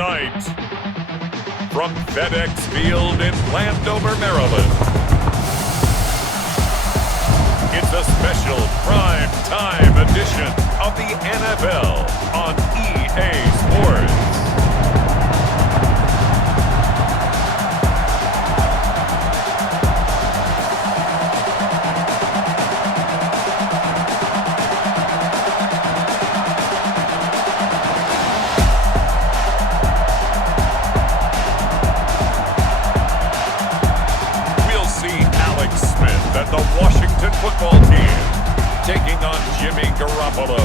tonight, from FedEx Field in Landover, Maryland, it's a special prime time edition of the NFL on EA Sports. And the Washington football team taking on Jimmy Garoppolo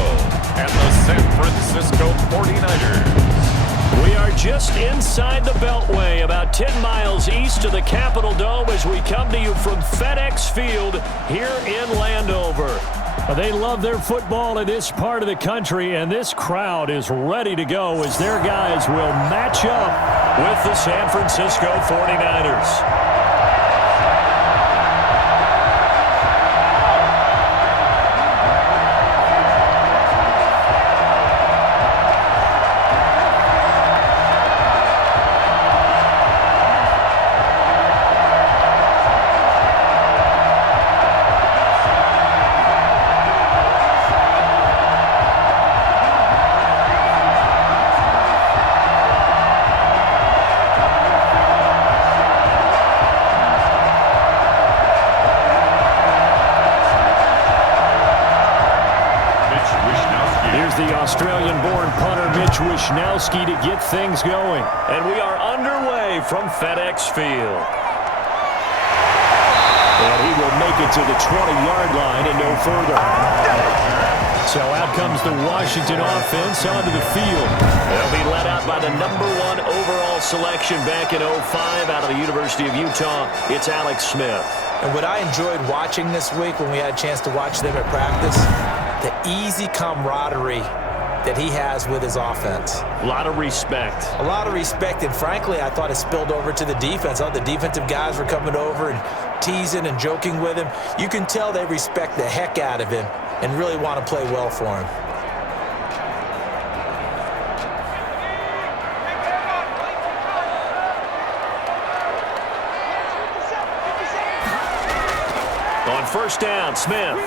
and the San Francisco 49ers. We are just inside the Beltway, about 10 miles east of the Capitol Dome as we come to you from FedEx Field here in Landover. They love their football in this part of the country, and this crowd is ready to go as their guys will match up with the San Francisco 49ers. Australian-born punter Mitch Wishnowsky to get things going. And we are underway from FedEx Field. And he will make it to the 20-yard line and no further. So out comes the Washington offense onto the field. They'll be led out by the #1 overall selection back in 2005 out of the University of Utah. It's Alex Smith. And what I enjoyed watching this week when we had a chance to watch them at practice, the easy camaraderie that he has with his offense. A lot of respect. A lot of respect, and frankly, I thought it spilled over to the defense. All the defensive guys were coming over and teasing and joking with him. You can tell they respect the heck out of him and really want to play well for him. On first down, Smith.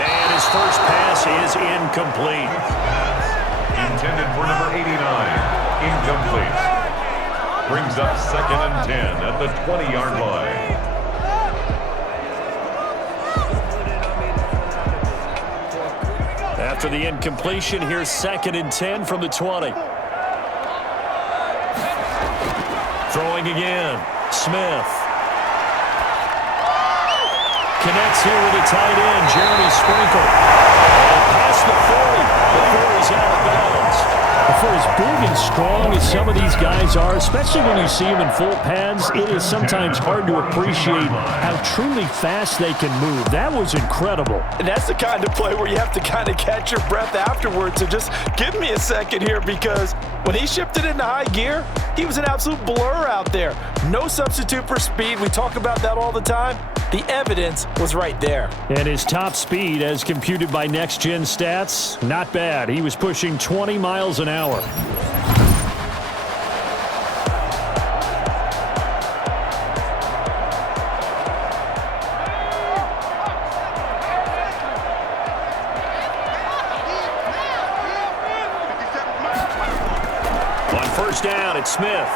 And his first pass is incomplete. Intended for number 89, incomplete. Brings up 2nd and 10 at the 20-yard line. After the incompletion, here's 2nd and 10 from the 20. Throwing again, Smith. Connects here with a tight end, Jeremy Sprinkle. And past the 40 before he's out of bounds. For as big and strong as some of these guys are, especially when you see them in full pads, it is sometimes hard to appreciate how truly fast they can move. That was incredible. And that's the kind of play where you have to kind of catch your breath afterwards. So just give me a second here, because when he shifted into high gear, he was an absolute blur out there. No substitute for speed. We talk about that all the time. The evidence was right there. And his top speed, as computed by Next Gen Stats, not bad. He was pushing 20 miles an hour. On first down, it's Smith.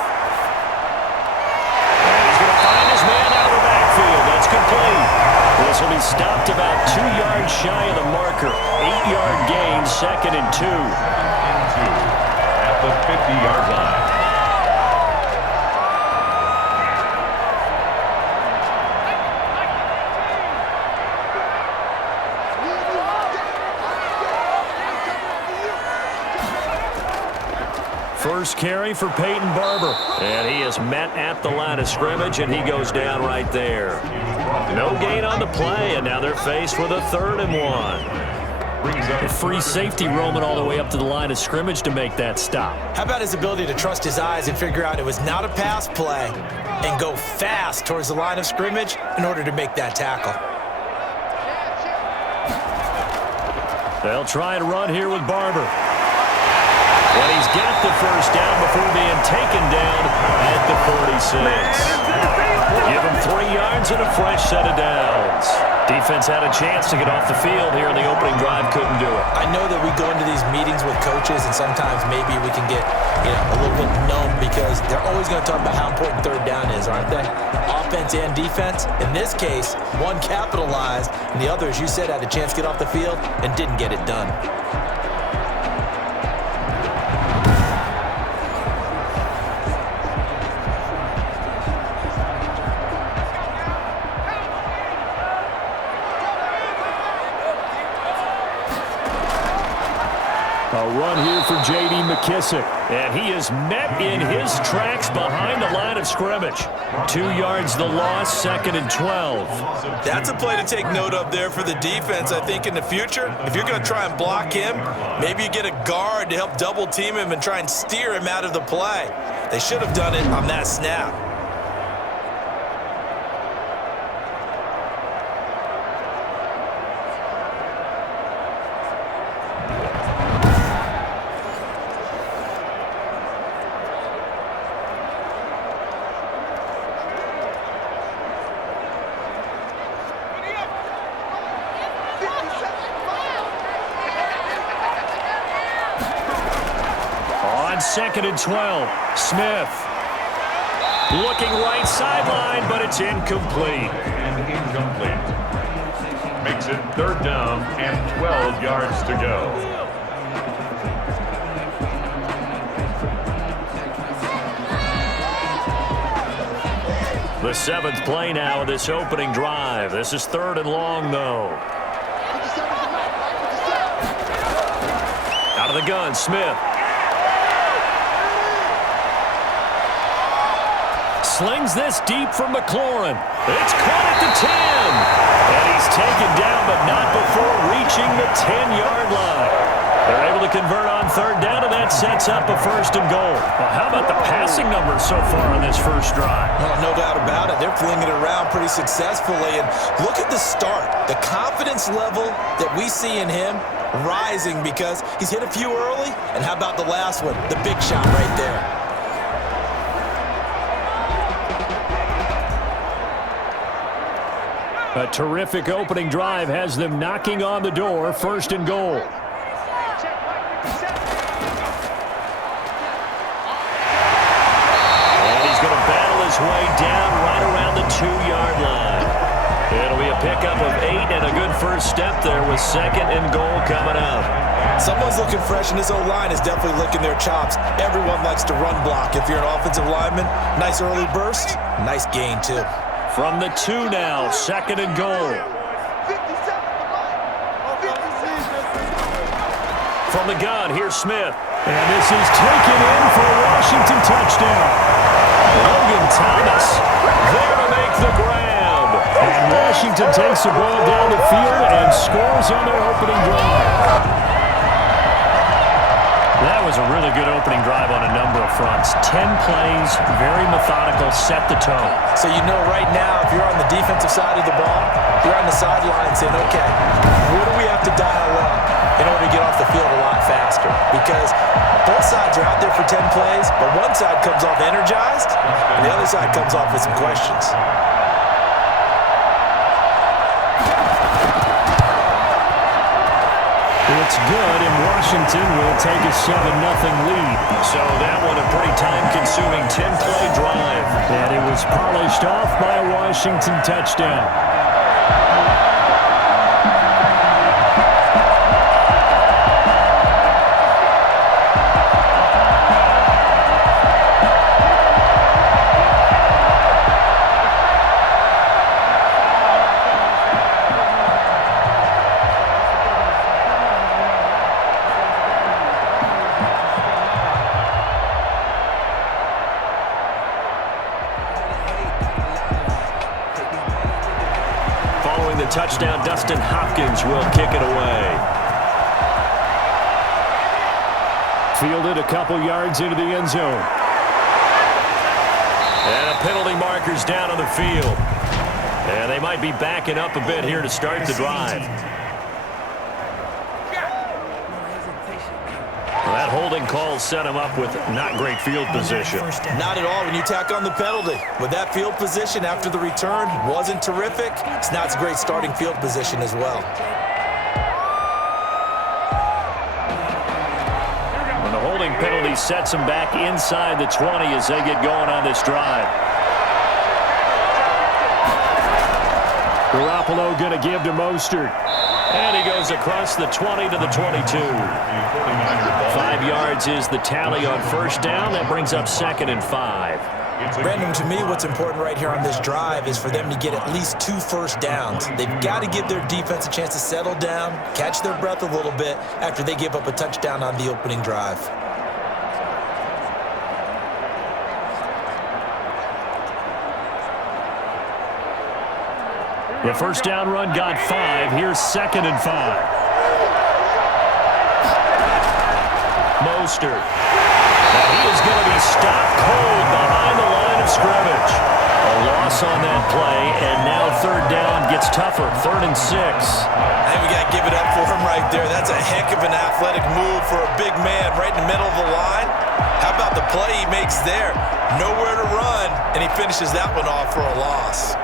This will be stopped about 2 yards shy of the marker. 8-yard gain, 2nd and 2. At the 50-yard line. First carry for Peyton Barber. And he is met at the line of scrimmage, and he goes down right there. No gain on the play, and now they're faced with a 3rd and 1. A free safety roaming all the way up to the line of scrimmage to make that stop. How about his ability to trust his eyes and figure out it was not a pass play and go fast towards the line of scrimmage in order to make that tackle? They'll try and run here with Barber. And he's got the first down before being taken down at the 46. Give him 3 yards and a fresh set of downs. Defense had a chance to get off the field here in the opening drive, couldn't do it. I know that we go into these meetings with coaches, and sometimes maybe we can get a little bit numb because they're always going to talk about how important third down is, aren't they? Offense and defense. In this case, one capitalized, and the other, as you said, had a chance to get off the field and didn't get it done. A run here for J.D. McKissick. And he is met in his tracks behind the line of scrimmage. 2 yards the loss, 2nd and 12. That's a play to take note of there for the defense, I think, in the future. If you're going to try and block him, maybe you get a guard to help double team him and try and steer him out of the play. They should have done it on that snap. On 2nd and 12, Smith. Looking right sideline, but it's incomplete. And incomplete. Makes it 3rd down and 12 yards to go. The 7th play now of this opening drive. This is 3rd and long, though. Out of the gun, Smith. Slings this deep from McLaurin. It's caught at the 10. And he's taken down, but not before reaching the 10-yard line. They're able to convert on 3rd down, and that sets up a 1st and goal. Well, how about the passing numbers so far on this first drive? Well, no doubt about it. They're flinging it around pretty successfully. And look at the start. The confidence level that we see in him rising because he's hit a few early. And how about the last one? The big shot right there. A terrific opening drive has them knocking on the door, 1st and goal. And he's going to battle his way down right around the 2-yard line. It'll be a pickup of 8 and a good first step there with 2nd and goal coming up. Someone's looking fresh, and this O-line is definitely licking their chops. Everyone likes to run block. If you're an offensive lineman, nice early burst, nice gain too. From the 2 now, 2nd and goal. From the gun, here's Smith. And this is taken in for a Washington touchdown. Logan Thomas there to make the grab. And Washington takes the ball down the field and scores on their opening drive. That was a really good opening drive on a number of fronts. 10 plays, very methodical, set the tone. So you know right now, if you're on the defensive side of the ball, you're on the sideline saying, okay, what do we have to dial up in order to get off the field a lot faster? Because both sides are out there for 10 plays, but one side comes off energized, and the other side comes off with some questions. It's good, and Washington will take a 7-0 lead. So that one a pretty time-consuming 10-play drive. And it was polished off by a Washington touchdown. Touchdown, Dustin Hopkins will kick it away. Fielded a couple yards into the end zone. And a penalty marker's down on the field. And they might be backing up a bit here to start the drive. Well, that holding call set him up with not great field position. Not at all when you tack on the penalty. With that field position after the return wasn't terrific, it's not a great starting field position as well. And the holding penalty sets him back inside the 20 as they get going on this drive. Garoppolo going to give to Mostert. And he goes across the 20 to the 22. 5 yards is the tally on first down. That brings up 2nd and 5. Brandon, to me, what's important right here on this drive is for them to get at least 2 first downs. They've got to give their defense a chance to settle down, catch their breath a little bit after they give up a touchdown on the opening drive. The first down run got 5. Here's 2nd and 5. Mostert. Now he is going to be stopped cold behind the line of scrimmage. A loss on that play, and now 3rd down gets tougher. 3rd and 6. I think we got to give it up for him right there. That's a heck of an athletic move for a big man right in the middle of the line. How about the play he makes there? Nowhere to run, and he finishes that one off for a loss.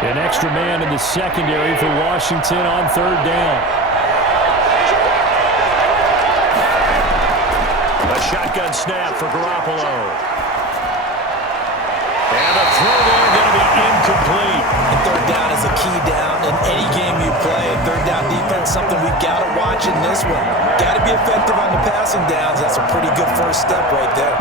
An extra man in the secondary for Washington on 3rd down. A shotgun snap for Garoppolo. And the throw there going to be incomplete. And 3rd down is a key down in any game you play. 3rd down defense, something we've got to watch in this one. Got to be effective on the passing downs. That's a pretty good first step right there.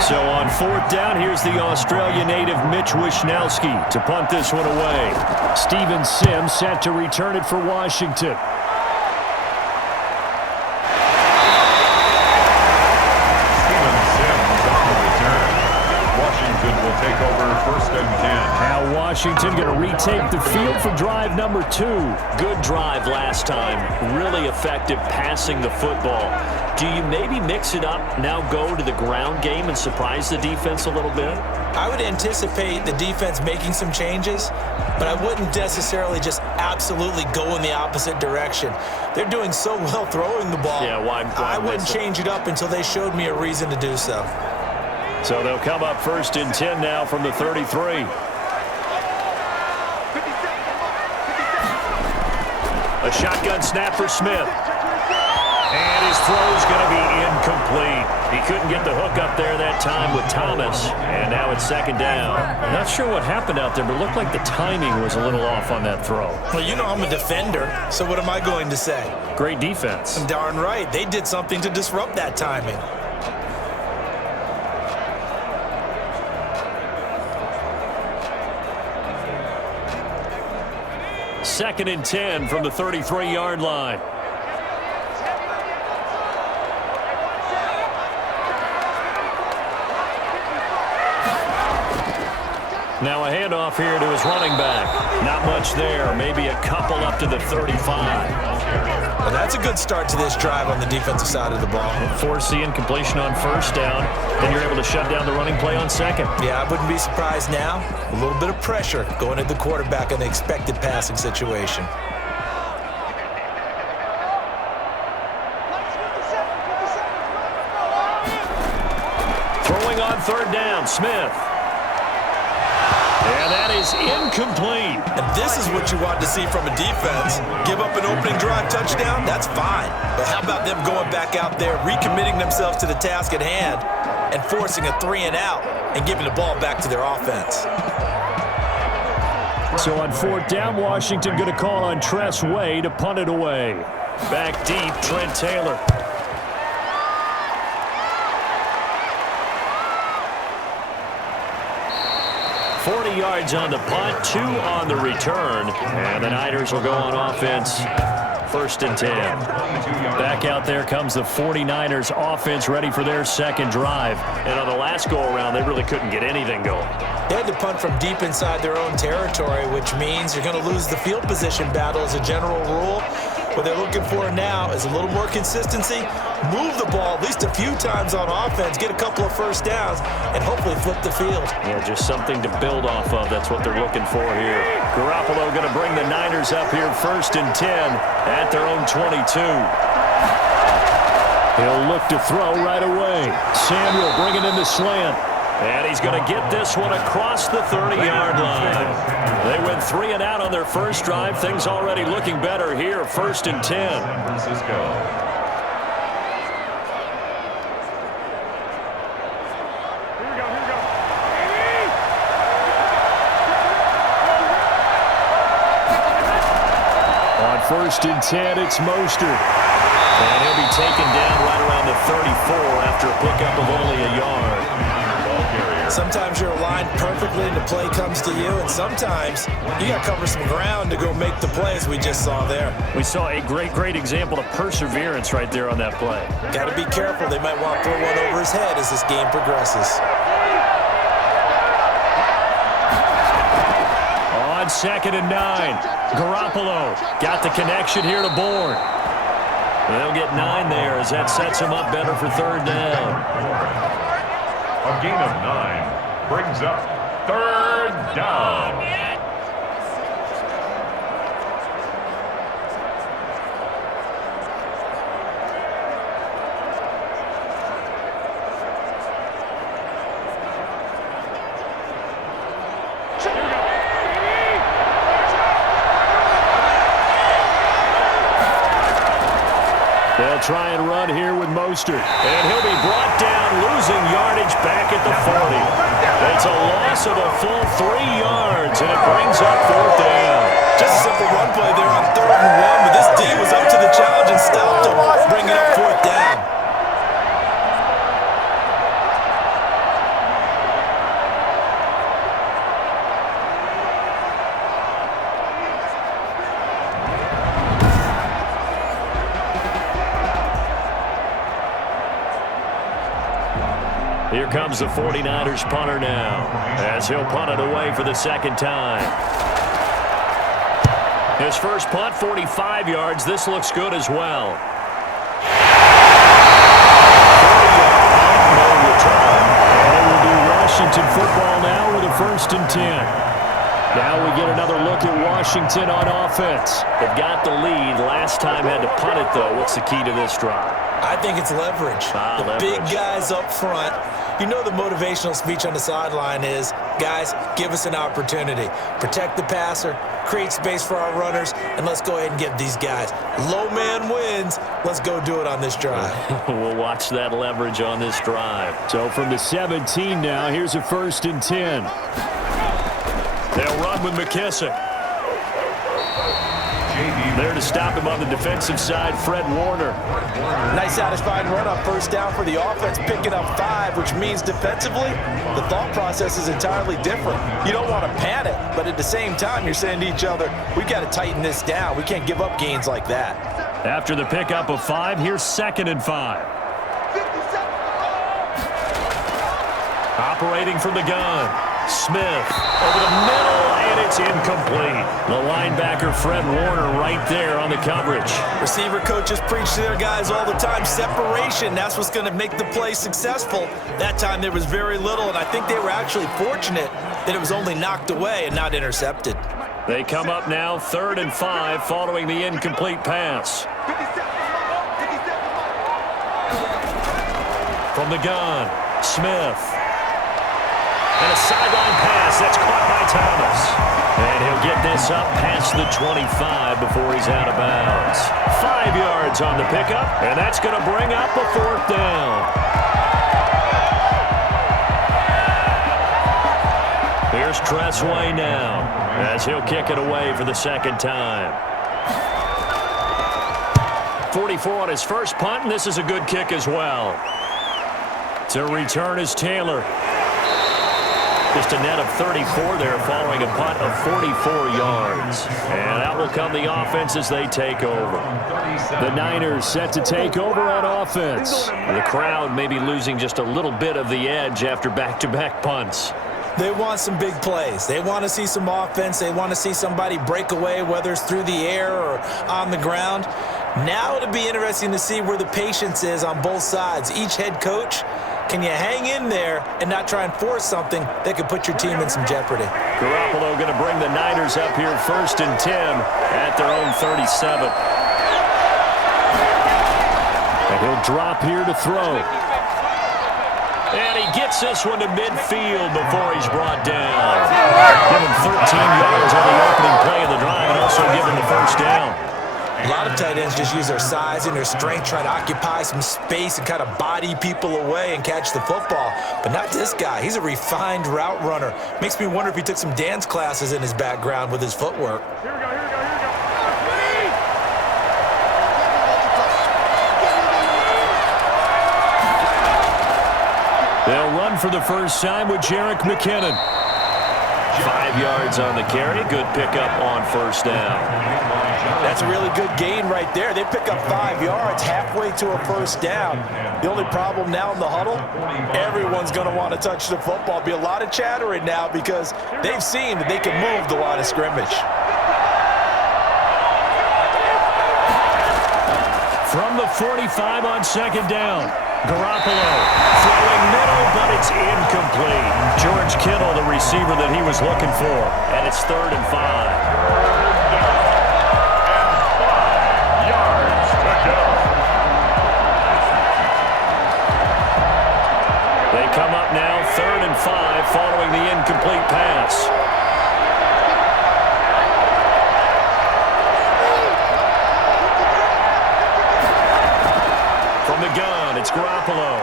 So on 4th down, here's the Australia native Mitch Wishnowsky to punt this one away. Steven Sims set to return it for Washington. Steven Sims on the return. Washington will take over 1st and 10. Now Washington going to retake the field for drive number 2. Good drive last time. Really effective passing the football. Do you maybe mix it up, now go to the ground game and surprise the defense a little bit? I would anticipate the defense making some changes, but I wouldn't necessarily just absolutely go in the opposite direction. They're doing so well throwing the ball. Yeah, why I wouldn't change it up until they showed me a reason to do so. So they'll come up 1st and 10 now from the 33. A shotgun snap for Smith. And his throw's going to be incomplete. He couldn't get the hook up there that time with Thomas. And now it's 2nd down. Not sure what happened out there, but it looked like the timing was a little off on that throw. Well, you know I'm a defender, so what am I going to say? Great defense. Darn right. They did something to disrupt that timing. Second and 10 from the 33-yard line. Now a handoff here to his running back. Not much there. Maybe a couple up to the 35. Well, that's a good start to this drive on the defensive side of the ball. Forcing completion on 1st down. Then you're able to shut down the running play on 2nd. Yeah, I wouldn't be surprised now. A little bit of pressure going at the quarterback in the expected passing situation. Throwing on 3rd down, Smith. And that is incomplete. And this is what you want to see from a defense. Give up an opening drive touchdown, that's fine. But how about them going back out there, recommitting themselves to the task at hand, and forcing a 3-and-out and giving the ball back to their offense? So on 4th down, Washington going to call on Tress Way to punt it away. Back deep, Trent Taylor. 40 yards on the punt, 2 on the return. And the Niners will go on offense first and 10. Back out there comes the 49ers offense ready for their second drive. And on the last go-around, they really couldn't get anything going. They had to punt from deep inside their own territory, which means you're going to lose the field position battle as a general rule. What they're looking for now is a little more consistency, move the ball at least a few times on offense, get a couple of first downs, and hopefully flip the field. Yeah, just something to build off of. That's what they're looking for here. Garoppolo going to bring the Niners up here first and 10 at their own 22. He'll look to throw right away. Samuel bringing in the slant. And he's going to get this one across the 30-yard line. They went 3 and out on their first drive. Things already looking better here, first and 10. Francisco. On first and 10, it's Mostert. And he'll be taken down right around the 34 after a pickup of only a yard. Sometimes you're aligned perfectly and the play comes to you, and sometimes you got to cover some ground to go make the play, as we just saw there. We saw a great example of perseverance right there on that play. Got to be careful. They might want to throw one over his head as this game progresses. On second and 9, Garoppolo got the connection here to Bourne. They'll get 9 there as that sets him up better for third down. A gain of 9 brings up third down. They'll try and run here with Mostert. And he'll be brought down, losing yardage back at the 40. It's a loss of a full 3 yards, and it brings up fourth down. Just a simple run play there on third and 1, but this D was up to the challenge and stopped him, bringing up fourth down. Here comes the 49ers punter now, as he'll punt it away for the second time. His first punt, 45 yards. This looks good as well. 40-yard no return. And it will be Washington football now with a first and 10. Now we get another look at Washington on offense. They've got the lead. Last time had to punt it, though. What's the key to this drive? I think it's leverage. The big guys up front. You know the motivational speech on the sideline is, guys, give us an opportunity. Protect the passer, create space for our runners, and let's go ahead and give these guys. Low man wins. Let's go do it on this drive. We'll watch that leverage on this drive. So from the 17 now, here's a first and 10. They'll run with McKissick. There to stop him on the defensive side, Fred Warner. Nice satisfying run on first down for the offense, picking up 5, which means defensively, the thought process is entirely different. You don't want to panic, but at the same time, you're saying to each other, we got to tighten this down. We can't give up gains like that. After the pickup of 5, here's second and 5. Operating from the gun, Smith over the middle, and it's incomplete. The linebacker, Fred Warner, right there on the coverage. Receiver coaches preach to their guys all the time, separation. That's what's going to make the play successful. That time there was very little, and I think they were actually fortunate that it was only knocked away and not intercepted. They come up now, third and 5, following the incomplete pass. From the gun, Smith. And a sideline pass that's caught by Thomas. And he'll get this up past the 25 before he's out of bounds. 5 yards on the pickup, and that's going to bring up a fourth down. Here's Tressway now, as he'll kick it away for the second time. 44 on his first punt, and this is a good kick as well. To return is Taylor. Just a net of 34 there following a punt of 44 yards. And out will come the offense as they take over. The Niners set to take over on offense. The crowd may be losing just a little bit of the edge after back-to-back punts. They want some big plays. They want to see some offense. They want to see somebody break away, whether it's through the air or on the ground. Now it'll be interesting to see where the patience is on both sides. Each head coach, can you hang in there and not try and force something that could put your team in some jeopardy? Garoppolo going to bring the Niners up here 1st and 10 at their own 37. And he'll drop here to throw. And he gets this one to midfield before he's brought down. Give him 13 yards on the opening play of the drive and also give him the first down. A lot of tight ends just use their size and their strength, try to occupy some space and kind of body people away and catch the football. But not this guy. He's a refined route runner. Makes me wonder if he took some dance classes in his background with his footwork. They'll run for the first time with Jerick McKinnon. 5 yards on the carry. Good pickup on first down. That's a really good gain right there. They pick up 5 yards halfway to a first down. The only problem now in the huddle, everyone's going to want to touch the football. Be a lot of chattering now because they've seen that they can move the line of scrimmage. From the 45 on second down. Garoppolo throwing middle, but it's incomplete. George Kittle, the receiver that he was looking for. And it's 3rd and 5. They come up now 3rd and 5 following the incomplete pass. From the gun, it's Garoppolo. Oh,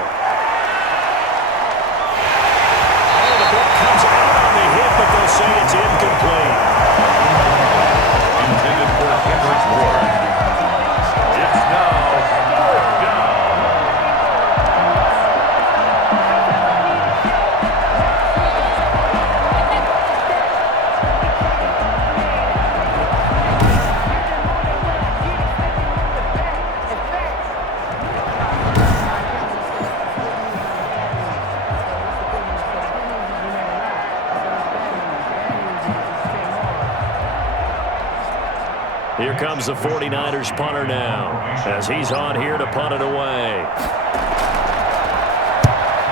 the ball comes out on the hit, but they'll say it's incomplete. Intended for Henry's Ward. It's now 4th down. Here comes the 49ers punter now as he's on here to punt it away.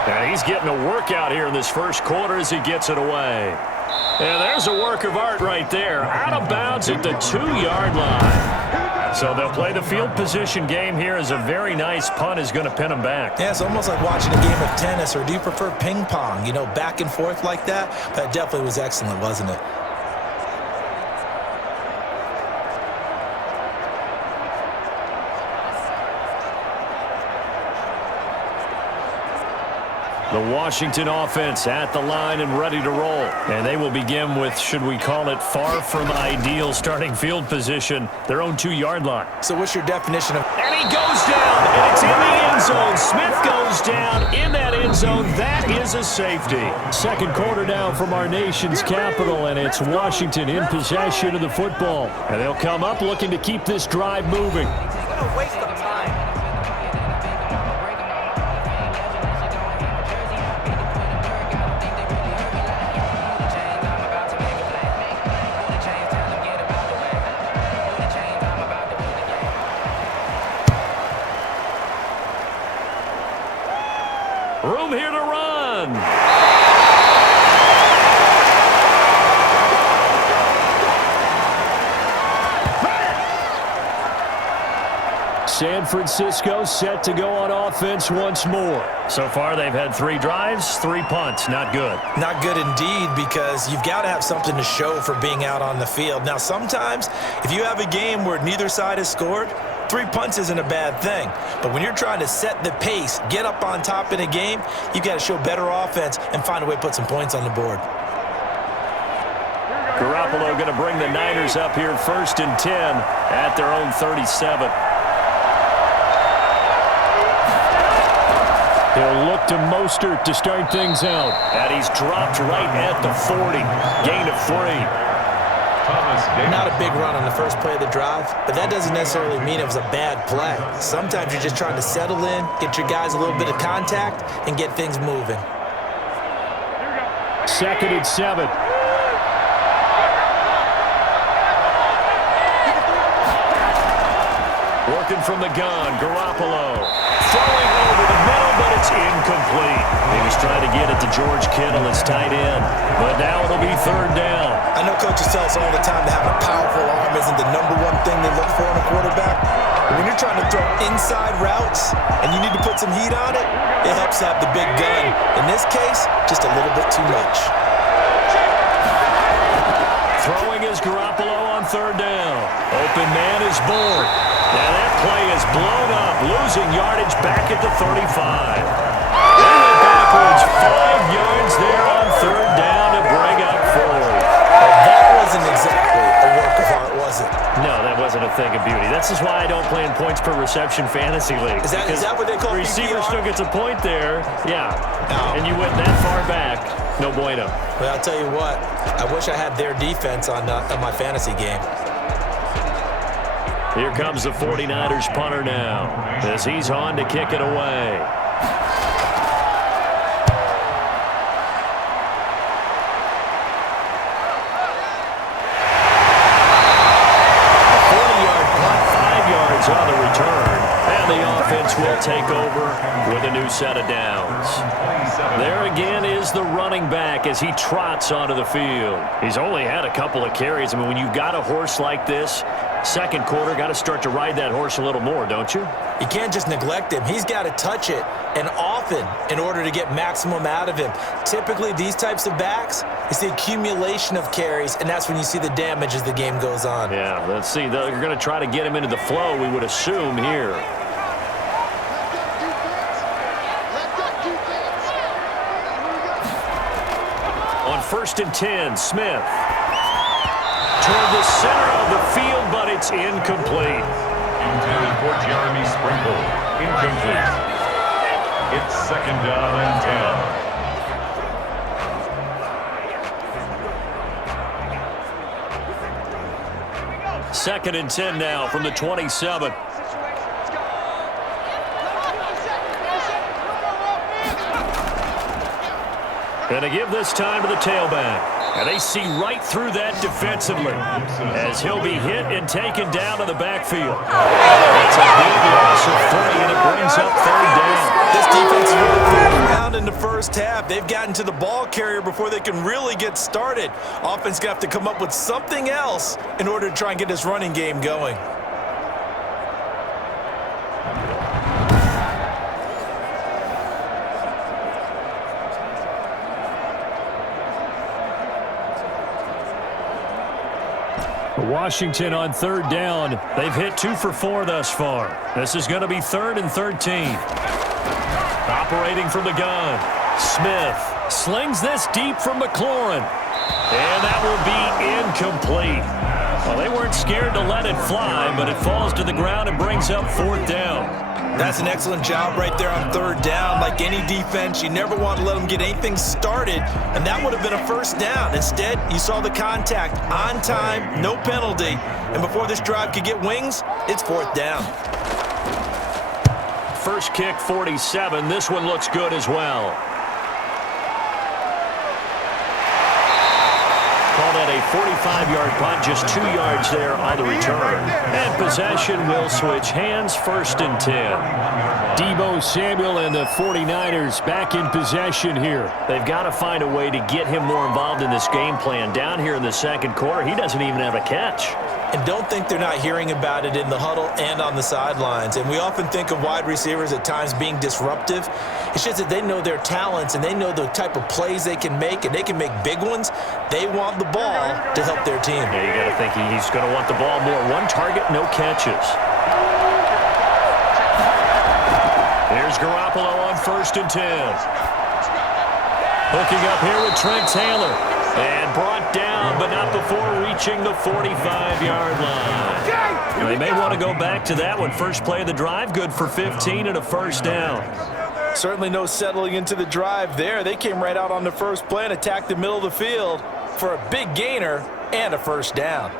And he's getting a workout here in this first quarter as he gets it away. And there's a work of art right there. Out of bounds at the 2-yard line. So they'll play the field position game here as a very nice punt is going to pin them back. Yeah, it's almost like watching a game of tennis, or do you prefer ping pong? You know, back and forth like that? That definitely was excellent, wasn't it? The Washington offense at the line and ready to roll. And they will begin with, should we call it, far from ideal starting field position, their own 2-yard line. So what's your definition of... And he goes down, and it's in the end zone. Smith goes down in that end zone. That is a safety. Second quarter now from our nation's capital, and it's Washington in possession of the football. And they'll come up looking to keep this drive moving. What a waste of time. Room here to run. San Francisco set to go on offense once more. So far, they've had 3 drives, 3 punts. Not good. Not good indeed, because you've got to have something to show for being out on the field. Now, sometimes, if you have a game where neither side has scored, 3 punts isn't a bad thing. But when you're trying to set the pace, get up on top in a game, you've got to show better offense and find a way to put some points on the board. Garoppolo going to bring the Niners up here 1st and 10 at their own 37. He'll look to Mostert to start things out. And he's dropped right at the 40. Gain of 3. Not a big run on the first play of the drive, but that doesn't necessarily mean it was a bad play. Sometimes you're just trying to settle in, get your guys a little bit of contact, and get things moving. 2nd and 7. Working from the gun, Garoppolo. Throwing over the middle, but it's incomplete. He was trying to get it to George Kittle, his tight end. But now it'll be 3rd down. I know coaches tell us all the time that having a powerful arm isn't the #1 thing they look for in a quarterback. But when you're trying to throw inside routes and you need to put some heat on it, it helps to have the big gun. In this case, just a little bit too much. Throwing is Garoppolo on 3rd down. Open man is Bourne. Now that play is blown up, losing yardage back at the 35. They went backwards 5 yards there on 3rd down to bring up 4. That wasn't exactly a work of art, was it? No, that wasn't a thing of beauty. This is why I don't play in points per reception fantasy league. Is that what they call the receiver PPR? still gets a point there, yeah. No. And you went that far back, no bueno. Well, I'll tell you what, I wish I had their defense on my fantasy game. Here comes the 49ers punter now as he's on to kick it away. A 40-yard punt, 5 yards on the return, and the offense will take over with a new set of downs. There again is the running back as he trots onto the field. He's only had a couple of carries. I mean, when you've got a horse like this, second quarter, got to start to ride that horse a little more, don't you? You can't just neglect him. He's got to touch it, and often, in order to get maximum out of him. Typically, these types of backs, it's the accumulation of carries, and that's when you see the damage as the game goes on. Yeah, let's see. You're going to try to get him into the flow, we would assume, here. On 1st and 10, Smith. Toward the center of the field, but it's incomplete. Intended for Jeremy Sprinkle. Incomplete. It's 2nd down and 10. 2nd and 10 now from the 27. And to give this time to the tailback. And they see right through that defensively as he'll be hit and taken down to the backfield. That's a big loss of 3, and it brings up 3rd down. This defense is really throwing around in the first half. They've gotten to the ball carrier before they can really get started. Offense going to have to come up with something else in order to try and get this running game going. Washington on 3rd down. They've hit 2 for 4 thus far. This is going to be 3rd and 13. Operating from the gun. Smith slings this deep from McLaurin. And that will be incomplete. Well, they weren't scared to let it fly, but it falls to the ground and brings up 4th down. That's an excellent job right there on 3rd down. Like any defense, you never want to let them get anything started, and that would have been a 1st down. Instead, you saw the contact on time, no penalty, and before this drive could get wings, it's 4th down. First kick, 47. This one looks good as well. Call that a 45-yard punt, just 2 yards there on the return. And possession will switch hands, 1st and 10. Deebo Samuel and the 49ers back in possession here. They've got to find a way to get him more involved in this game plan. Down here in the second quarter, he doesn't even have a catch. And don't think they're not hearing about it in the huddle and on the sidelines. And we often think of wide receivers at times being disruptive. It's just that they know their talents and they know the type of plays they can make, and they can make big ones. They want the ball to help their team. Yeah, you got to think he's going to want the ball more. 1 target, no catches. Here's Garoppolo on 1st and 10. Hooking up here with Trent Taylor. And brought down, but not before reaching the 45-yard line. They may want to go back to that one. First play of the drive, good for 15 and a 1st down. Certainly no settling into the drive there. They came right out on the first play and attacked the middle of the field for a big gainer and a first down.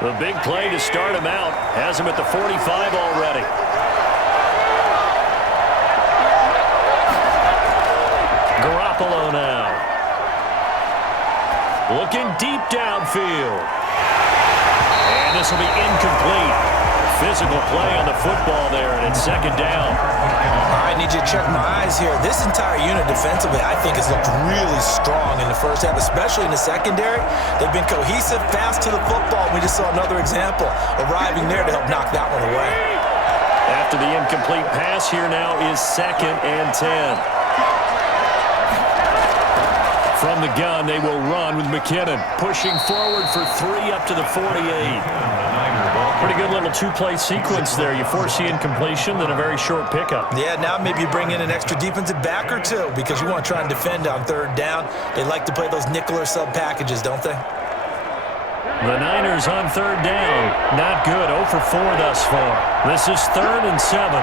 The big play to start him out has him at the 45 already. Garoppolo now. Looking deep downfield. And this will be incomplete. Physical play on the football there, and it's second down. I need you to check my eyes here. This entire unit defensively, I think, has looked really strong in the first half, especially in the secondary. They've been cohesive, fast to the football. We just saw another example arriving there to help knock that one away. After the incomplete pass, here now is 2nd and 10. From the gun, they will run with McKinnon, pushing forward for 3 up to the 48. Pretty good little two-play sequence there. You force the incompletion, then a very short pickup. Yeah, now maybe you bring in an extra defensive back or two because you want to try and defend on 3rd down. They like to play those nickel or sub packages, don't they? The Niners on 3rd down. Not good. 0 for 4 thus far. This is 3rd and 7.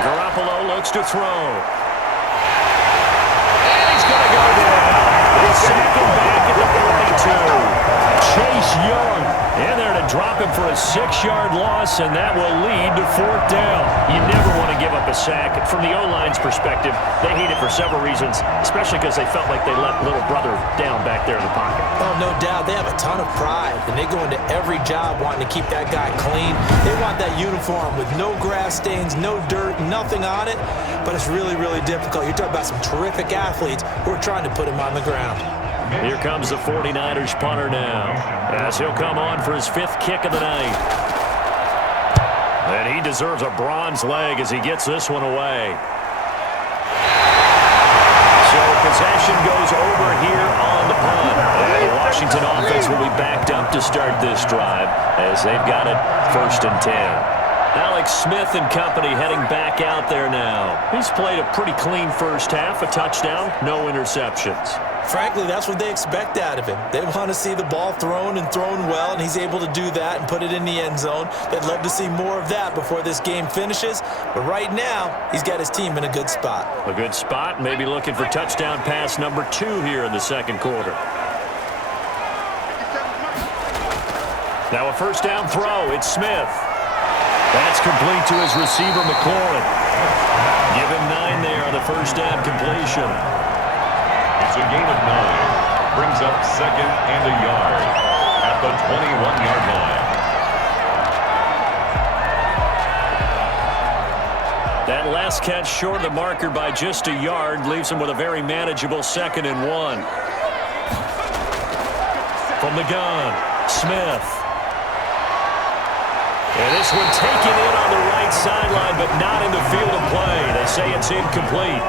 Garoppolo looks to throw. And he's going to go down. They sack him back at the 42. Chase Young in there to drop him for a 6-yard loss, and that will lead to 4th down. You never want to give up a sack. From the O-line's perspective, they hate it for several reasons, especially because they felt like they let little brother down back there in the pocket. Oh, no doubt. They have a ton of pride, and they go into every job wanting to keep that guy clean. They want that uniform with no grass stains, no dirt, nothing on it, but it's really, really difficult. You're talking about some terrific athletes who are trying to put him on the ground. Here comes the 49ers punter now, as he'll come on for his 5th kick of the night. And he deserves a bronze leg as he gets this one away. So possession goes over here on the punt. And the Washington offense will be backed up to start this drive as they've got it 1st and 10. Alex Smith and company heading back out there now. He's played a pretty clean first half, a touchdown, no interceptions. Frankly, that's what they expect out of him. They want to see the ball thrown and thrown well, and he's able to do that and put it in the end zone. They'd love to see more of that before this game finishes, but right now, he's got his team in a good spot. A good spot, maybe looking for touchdown pass number 2 here in the 2nd quarter. Now a 1st down throw, it's Smith. That's complete to his receiver, McLaurin. Give him 9 there on the 1st down completion. It's a gain of 9. Brings up 2nd and a yard at the 21-yard line. That last catch short of the marker by just a yard leaves him with a very manageable 2nd and 1. From the gun, Smith. And this one taken in on the right sideline, but not in the field of play. They say it's incomplete.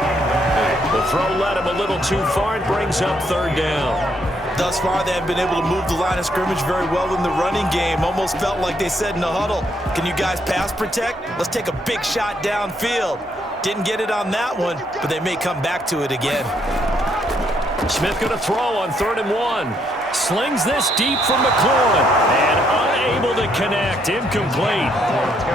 The throw led him a little too far and brings up 3rd down. Thus far, they have been able to move the line of scrimmage very well in the running game. Almost felt like they said in the huddle, can you guys pass protect? Let's take a big shot downfield. Didn't get it on that one, but they may come back to it again. Smith going to throw on 3rd and 1. Slings this deep from McLaurin and unable to connect. Incomplete.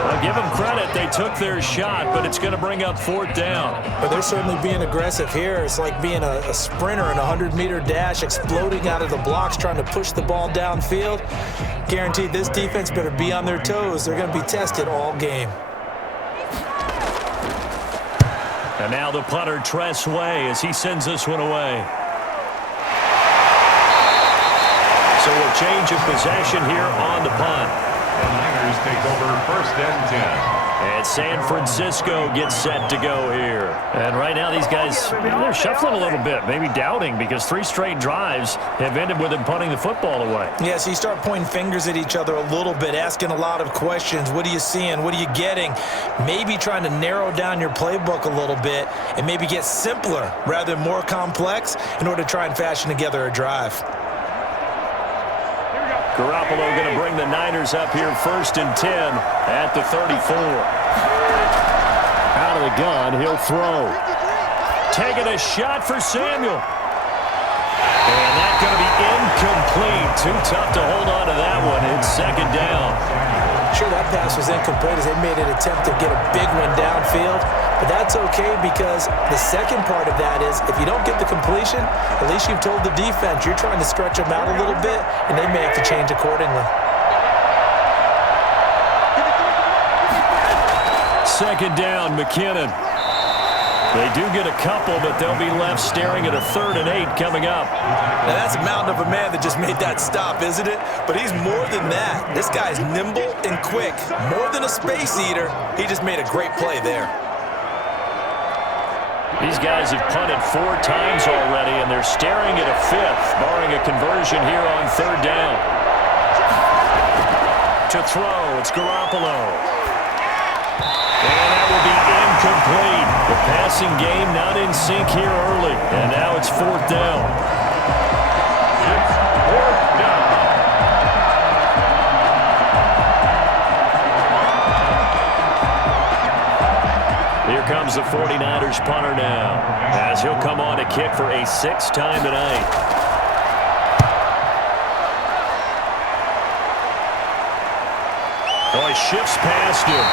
I'll give them credit. They took their shot, but it's going to bring up 4th down. But they're certainly being aggressive here. It's like being a sprinter in a 100-meter dash, exploding out of the blocks, trying to push the ball downfield. Guaranteed this defense better be on their toes. They're going to be tested all game. And now the punter, Tress Way, as he sends this one away. So a change of possession here on the punt. The Niners take over 1st and 10. And San Francisco gets set to go here. And right now these guys, they're shuffling a little bit, maybe doubting, because 3 straight drives have ended with them punting the football away. Yeah, so you start pointing fingers at each other a little bit, asking a lot of questions. What are you seeing? What are you getting? Maybe trying to narrow down your playbook a little bit and maybe get simpler rather than more complex in order to try and fashion together a drive. Garoppolo going to bring the Niners up here 1st and 10 at the 34. Out of the gun, he'll throw. Taking a shot for Samuel. And that's going to be incomplete. Too tough to hold on to that one. It's 2nd down. Sure, that pass was incomplete as they made an attempt to get a big one downfield. But that's okay because the second part of that is if you don't get the completion, at least you've told the defense you're trying to stretch them out a little bit, and they may have to change accordingly. 2nd down, McKinnon. They do get a couple, but they'll be left staring at a 3rd and 8 coming up. Now, that's a mountain of a man that just made that stop, isn't it? But he's more than that. This guy's nimble and quick. More than a space eater, he just made a great play there. These guys have punted 4 times already, and they're staring at a 5th, barring a conversion here on 3rd down. To throw, it's Garoppolo. And that will be incomplete. The passing game not in sync here early. And now it's 4th down. It's 4th down. Here comes the 49ers punter now, as he'll come on to kick for a 6th time tonight. Oh, he shifts past him.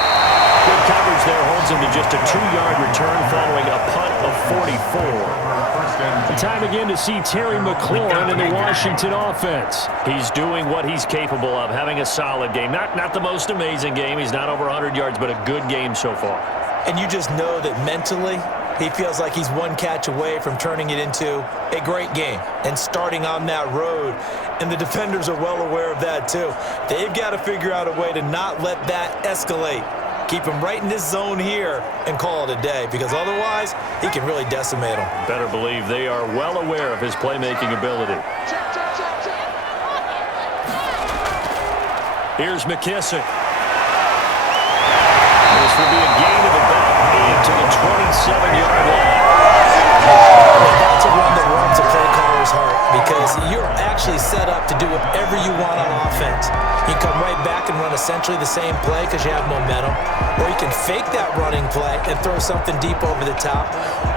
Good coverage there, holds him to just a 2-yard return following a punt of 44. Time again to see Terry McLaurin in the Washington offense. He's doing what he's capable of, having a solid game. Not the most amazing game. He's not over 100 yards, but a good game so far. And you just know that mentally, he feels like he's one catch away from turning it into a great game and starting on that road. And the defenders are well aware of that too. They've got to figure out a way to not let that escalate. Keep him right in this zone here and call it a day, because otherwise he can really decimate them. Better believe they are well aware of his playmaking ability. Here's McKissick. This will be a gain of about 8 to the 27-yard line. That's a run that warms a play caller's heart because you're actually set up to do whatever you want on offense. You come right back and run essentially the same play because you have momentum, or you can fake that running play and throw something deep over the top,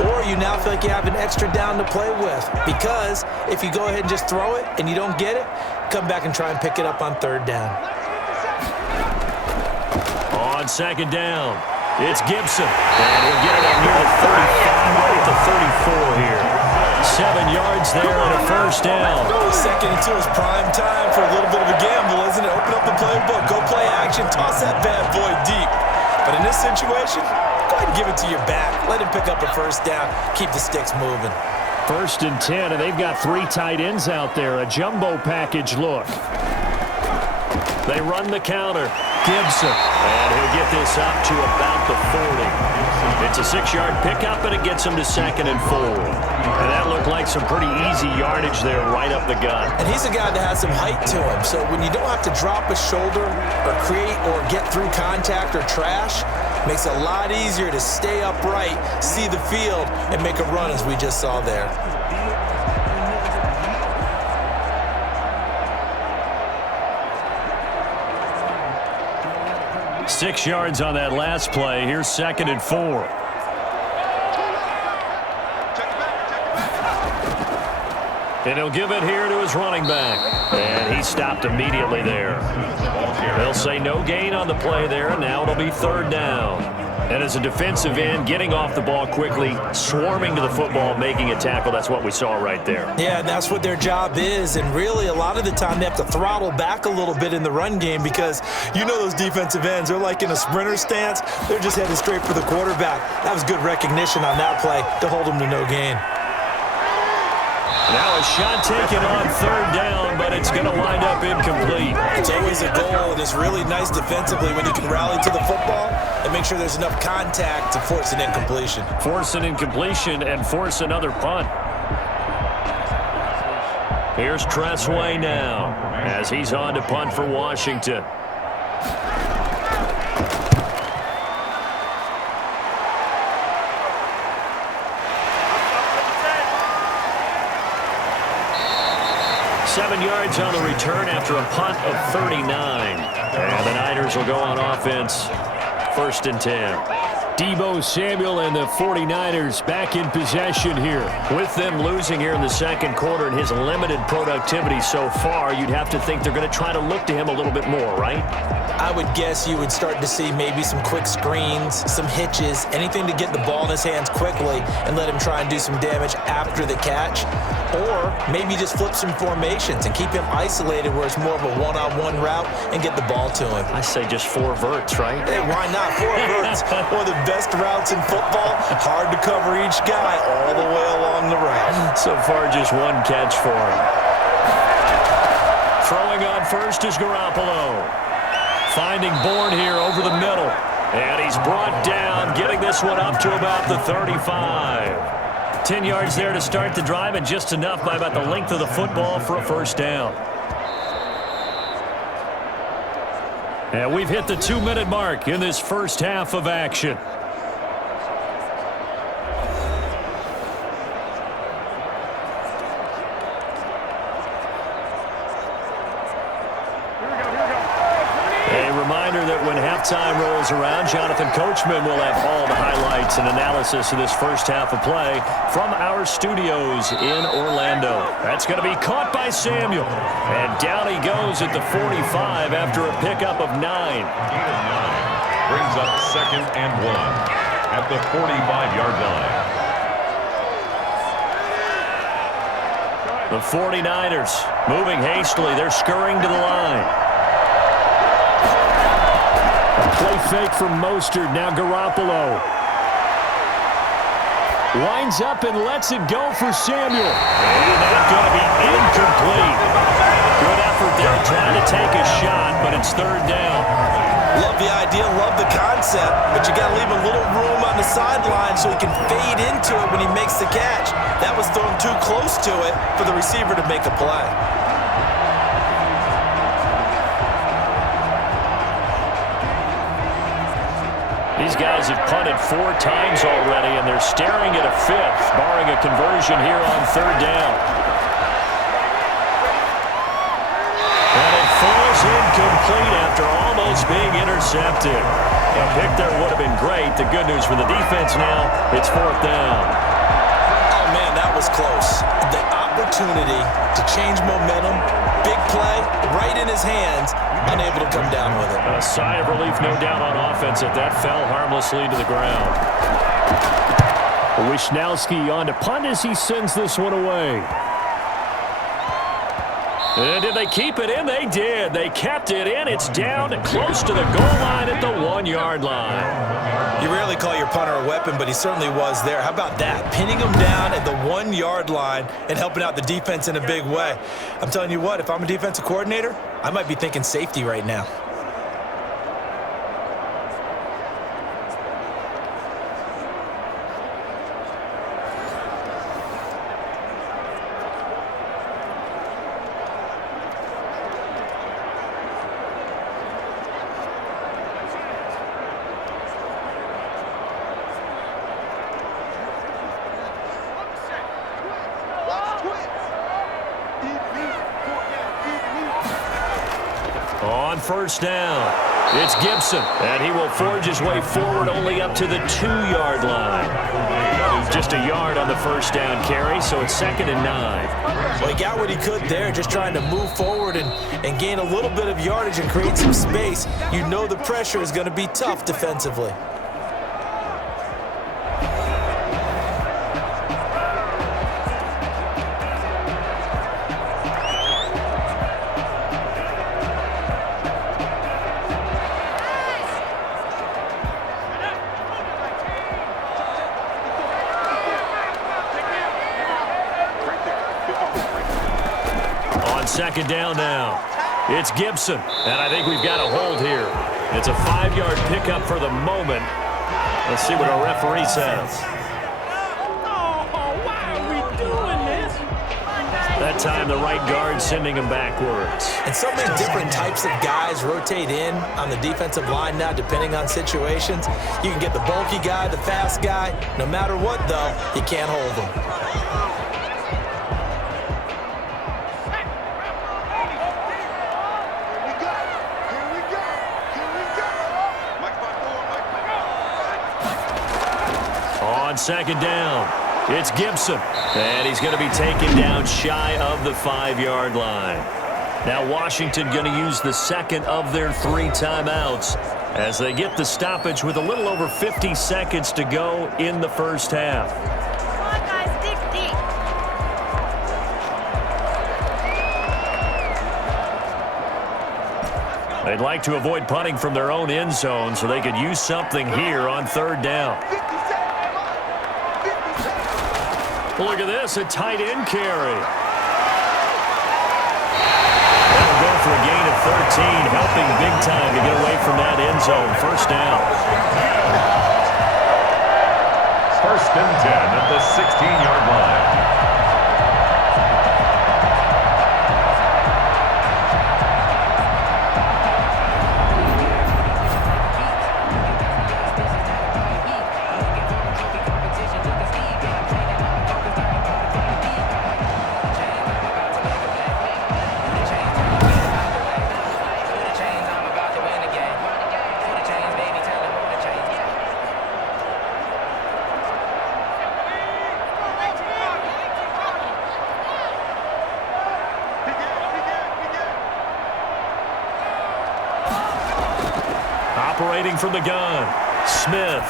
or you now feel like you have an extra down to play with because if you go ahead and just throw it and you don't get it, come back and try and pick it up on 3rd down. On 2nd down, it's Gibson. And he'll get it up near the 35, right at the 34 here. 7 yards there and a 1st down. 2nd and 2 is prime time for a little bit of a gamble, isn't it? Open up the playbook, go play action, toss that bad boy deep. But in this situation, go ahead and give it to your back. Let him pick up a 1st down, keep the sticks moving. 1st and 10, and they've got 3 tight ends out there. A jumbo package look. They run the counter. Gibson. And he'll get this up to about the 40. It's a 6-yard pickup, and it gets him to 2nd and 4. And that looked like some pretty easy yardage there right up the gut. And he's a guy that has some height to him. So when you don't have to drop a shoulder or create or get through contact or trash, it makes it a lot easier to stay upright, see the field, and make a run as we just saw there. 6 yards on that last play. Here's 2nd and 4. And he'll give it here to his running back. And he stopped immediately there. They'll say no gain on the play there. Now it'll be 3rd down. And as a defensive end, getting off the ball quickly, swarming to the football, making a tackle, that's what we saw right there. Yeah, that's what their job is. And really, a lot of the time, they have to throttle back a little bit in the run game because you know those defensive ends, they're like in a sprinter stance. They're just headed straight for the quarterback. That was good recognition on that play to hold them to no gain. Now a shot taken on 3rd down, but it's going to wind up incomplete. It's always a goal, and it's really nice defensively when you can rally to the football and make sure there's enough contact to force an incompletion. Force an incompletion and force another punt. Here's Tressway now as he's on to punt for Washington. 7 yards on the return after a punt of 39. And the Niners will go on offense, 1st and 10. Deebo Samuel and the 49ers back in possession here. With them losing here in the second quarter and his limited productivity so far, you'd have to think they're going to try to look to him a little bit more, right? I would guess you would start to see maybe some quick screens, some hitches, anything to get the ball in his hands quickly and let him try and do some damage after the catch. Or maybe just flip some formations and keep him isolated where it's more of a one-on-one route and get the ball to him. I say just 4 verts, right? Hey, why not? 4 verts. One of the best routes in football. Hard to cover each guy all the way along the route. So far, just 1 catch for him. Throwing on first is Garoppolo. Finding Bourne here over the middle. And he's brought down, getting this one up to about the 35. 10 yards there to start the drive, and just enough by about the length of the football for a first down. And we've hit the 2-minute mark in this first half of action. That when halftime rolls around, Jonathan Coachman will have all the highlights and analysis of this first half of play from our studios in Orlando. That's going to be caught by Samuel. And down he goes at the 45 after a pickup of 9. Brings up 2nd and 1 at the 45-yard line. The 49ers moving hastily. They're scurrying to the line. Play fake from Mostert. Now Garoppolo. Winds up and lets it go for Samuel. And that's going to be incomplete. Good effort there trying to take a shot, but it's 3rd down. Love the idea, love the concept, but you got to leave a little room on the sideline so he can fade into it when he makes the catch. That was thrown too close to it for the receiver to make a play. These guys have punted 4 times already, and they're staring at a 5th, barring a conversion here on 3rd down. And it falls incomplete after almost being intercepted. A pick there would have been great. The good news for the defense now, it's 4th down. Oh, man, that was close. The opportunity to change momentum, big play, right in his hands, unable to come down with it. A sigh of relief, no doubt, on offense if that fell harmlessly to the ground. Wishnowski on to punt as he sends this one away. And did they keep it in? They did. They kept it in. It's down close to the goal line at the 1-yard line. You rarely call your punter a weapon, but he certainly was there. How about that? Pinning him down at the 1-yard line and helping out the defense in a big way. I'm telling you what, if I'm a defensive coordinator, I might be thinking safety right now. On 1st down, it's Gibson, and he will forge his way forward only up to the 2-yard line. Just a yard on the 1st down carry, so it's 2nd and 9. Well, he got what he could there, just trying to move forward and gain a little bit of yardage and create some space. You know the pressure is going to be tough defensively. On 2nd down now, it's Gibson, and I think we've got a hold here. It's a 5-yard pickup for the moment. Let's see what our referee says. Why are we doing this? That time, the right guard sending him backwards. And so many different types of guys rotate in on the defensive line now, depending on situations. You can get the bulky guy, the fast guy. No matter what, though, you can't hold them. second down. It's Gibson, and he's going to be taken down shy of the 5-yard line. Now Washington going to use the second of their 3 timeouts as they get the stoppage with a little over 50 seconds to go in the first half. Come on, guys, dig deep. They'd like to avoid punting from their own end zone so they could use something here on third down. Look at this, a tight end carry. That'll go for a gain of 13, helping big time to get away from that end zone. First down. First and 10 at the 16-yard line. Operating from the gun, Smith.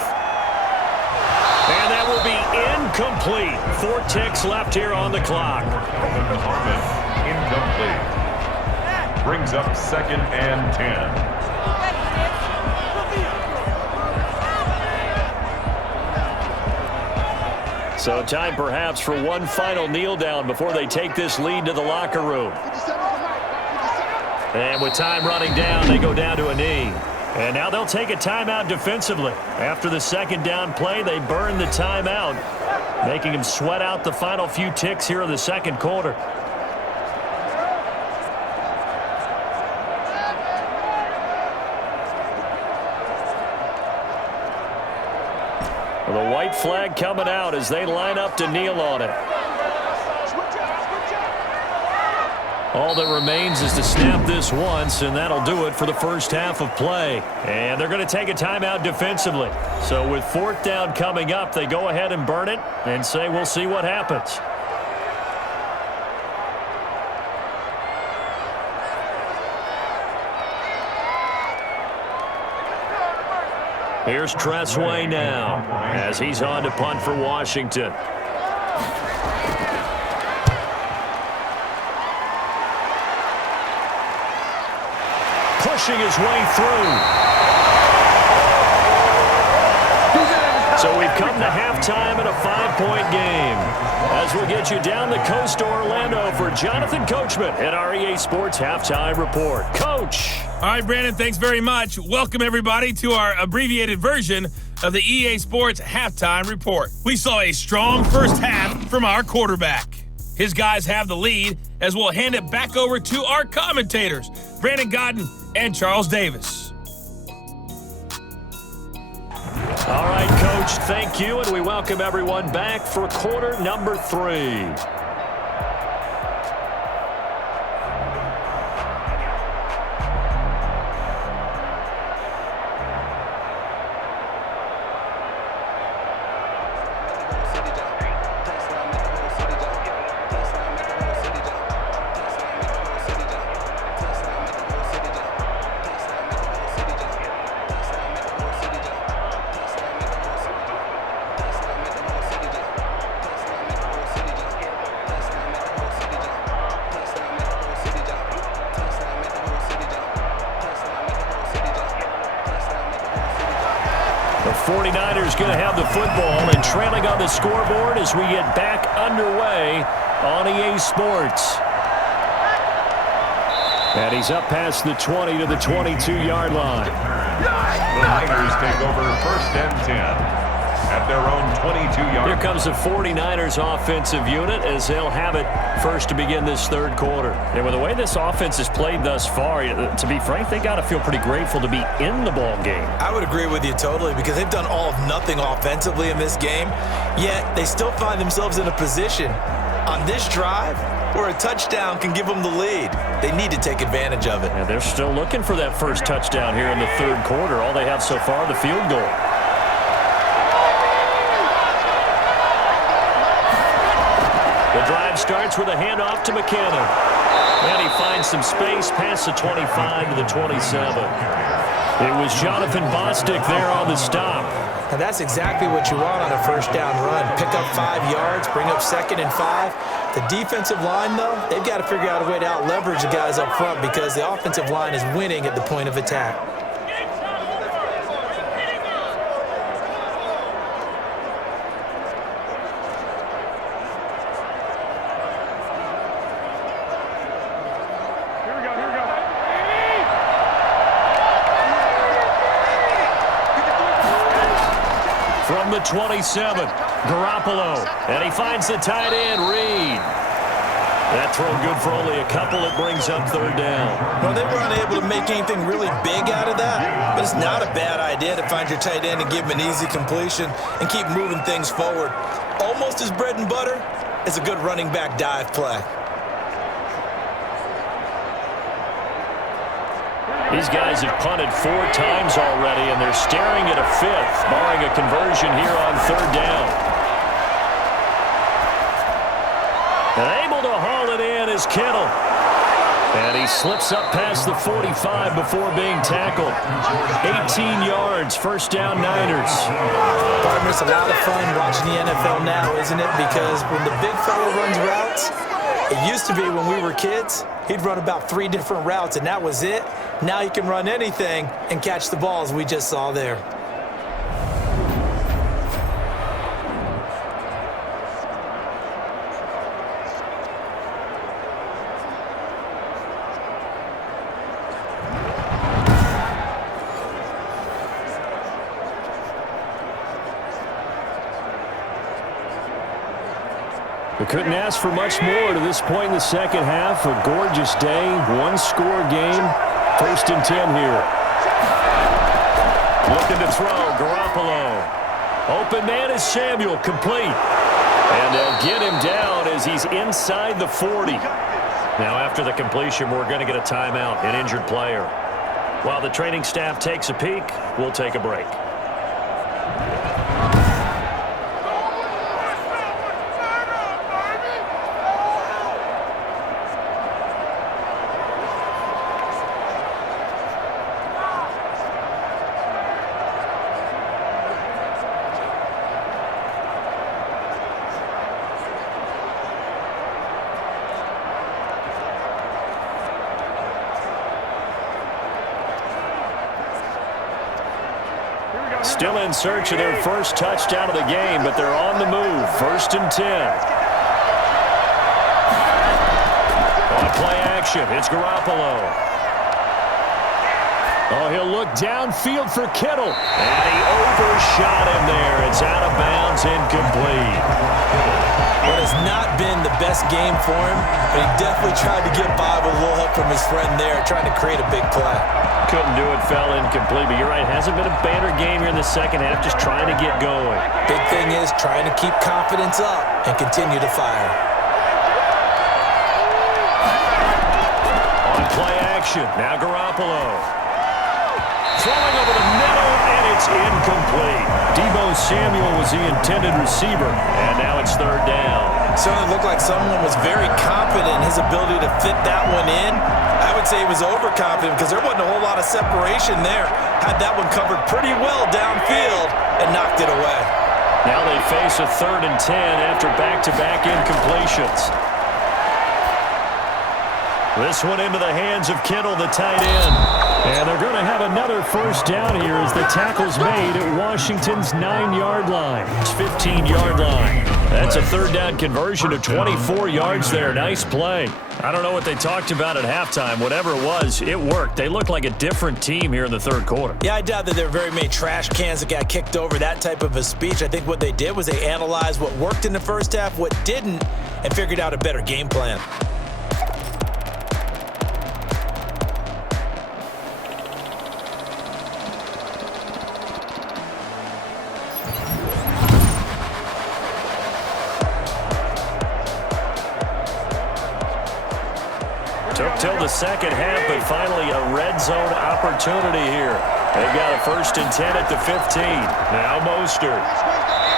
And that will be incomplete. 4 ticks left here on the clock. Incomplete. Brings up second and 10. So time perhaps for one final kneel down before they take this lead to the locker room. And with time running down, they go down to a knee. And now they'll take a timeout defensively. After the second down play, they burn the timeout, making them sweat out the final few ticks here in the second quarter. The white flag coming out as they line up to kneel on it. All that remains is to snap this once, and that'll do it for the first half of play. And they're going to take a timeout defensively. So with fourth down coming up, they go ahead and burn it and say we'll see what happens. Here's Tressway now as he's on to punt for Washington. Pushing his way through. So we've come to halftime in a 5-point game. As we'll get you down the coast to Orlando for Jonathan Coachman at our EA Sports Halftime Report. Coach. All right, Brandon, thanks very much. Welcome, everybody, to our abbreviated version of the EA Sports Halftime Report. We saw a strong first half from our quarterback. His guys have the lead as we'll hand it back over to our commentators, Brandon Godden and Charles Davis. All right, Coach, thank you, and we welcome everyone back for quarter number 3. The 49ers going to have the football and trailing on the scoreboard as we get back underway on EA Sports. And he's up past the 20 to the 22-yard line. The Niners take over first and 10 at their own 22-yard. Here comes the 49ers offensive unit as they'll have it first to begin this third quarter. And with the way this offense has played thus far, to be frank, they got to feel pretty grateful to be in the ball game. I would agree with you totally because they've done all of nothing offensively in this game, yet they still find themselves in a position on this drive where a touchdown can give them the lead. They need to take advantage of it. And they're still looking for that first touchdown here in the third quarter. All they have so far, the field goal. starts with a handoff to McKinnon. And he finds some space past the 25 to the 27. It was Jonathan Bostic there on the stop. And that's exactly what you want on a first down run. Pick up 5 yards, bring up 2nd and 5. The defensive line, though, they've got to figure out a way to out-leverage the guys up front because the offensive line is winning at the point of attack. From the 27, Garoppolo, and he finds the tight end, Reed. That throw good for only a couple. It brings up 3rd down. Well, they were unable to make anything really big out of that, but it's not a bad idea to find your tight end and give him an easy completion and keep moving things forward. Almost as bread and butter is a good running back dive play. These guys have punted 4 times already, and they're staring at a 5th, barring a conversion here on 3rd down. And able to haul it in is Kittle. And he slips up past the 45 before being tackled. 18 yards, 1st down Niners. Partner, it's a lot of fun watching the NFL now, isn't it? Because when the big fella runs routes, it used to be when we were kids, he'd run about 3 different routes, and that was it. Now he can run anything and catch the balls we just saw there. We couldn't ask for much more to this point in the second half. A gorgeous day, 1-score game. 1st and 10 here. Looking to throw, Garoppolo. Open man is Samuel, complete. And they'll get him down as he's inside the 40. Now after the completion, we're going to get a timeout, an injured player. While the training staff takes a peek, we'll take a break. Still in search of their first touchdown of the game, but they're on the move. 1st and 10. On play action, it's Garoppolo. Oh, he'll look downfield for Kittle. And he overshot him there. It's out of bounds, incomplete. What has not been the best game for him, but he definitely tried to get by with a little help from his friend there, trying to create a big play. Couldn't do it, fell incomplete, but you're right, hasn't been a banner game here in the second half, just trying to get going. Big thing is trying to keep confidence up and continue to fire. On play action, now Garoppolo. Throwing over the middle, and it's incomplete. Deebo Samuel was the intended receiver, and now it's 3rd down. Certainly looked like someone was very confident in his ability to fit that one in. I would say he was overconfident because there wasn't a whole lot of separation there. Had that one covered pretty well downfield and knocked it away. Now they face a 3rd and 10 after back-to-back incompletions. This one into the hands of Kittle, the tight end. And they're going to have another 1st down here as the tackle's made at Washington's 9-yard line. It's 15-yard line. That's a 3rd down conversion of 24 yards there. Nice play. I don't know what they talked about at halftime. Whatever it was, it worked. They looked like a different team here in the 3rd quarter. Yeah, I doubt that there were very many trash cans that got kicked over, that type of a speech. I think what they did was they analyzed what worked in the first half, what didn't, and figured out a better game plan. Took till the second half, but finally a red zone opportunity here. They've got a 1st and 10 at the 15. Now Mostert.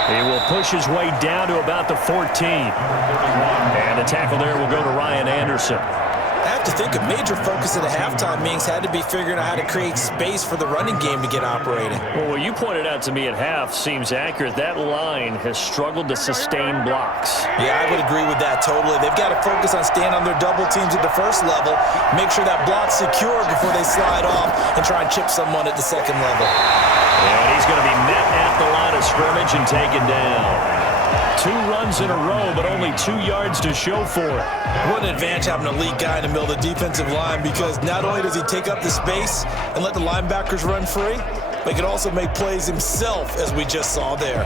He will push his way down to about the 14. And the tackle there will go to Ryan Anderson. I have to think a major focus at the halftime meetings had to be figuring out how to create space for the running game to get operating. Well, what you pointed out to me at half seems accurate. That line has struggled to sustain blocks. Yeah, I would agree with that totally. They've got to focus on staying on their double teams at the first level, make sure that block's secure before they slide off and try and chip someone at the second level. And he's going to be met at the line of scrimmage and taken down. 2 runs in a row, but only 2 yards to show for it. What an advantage having an elite guy in the middle of the defensive line, because not only does he take up the space and let the linebackers run free, but he can also make plays himself, as we just saw there.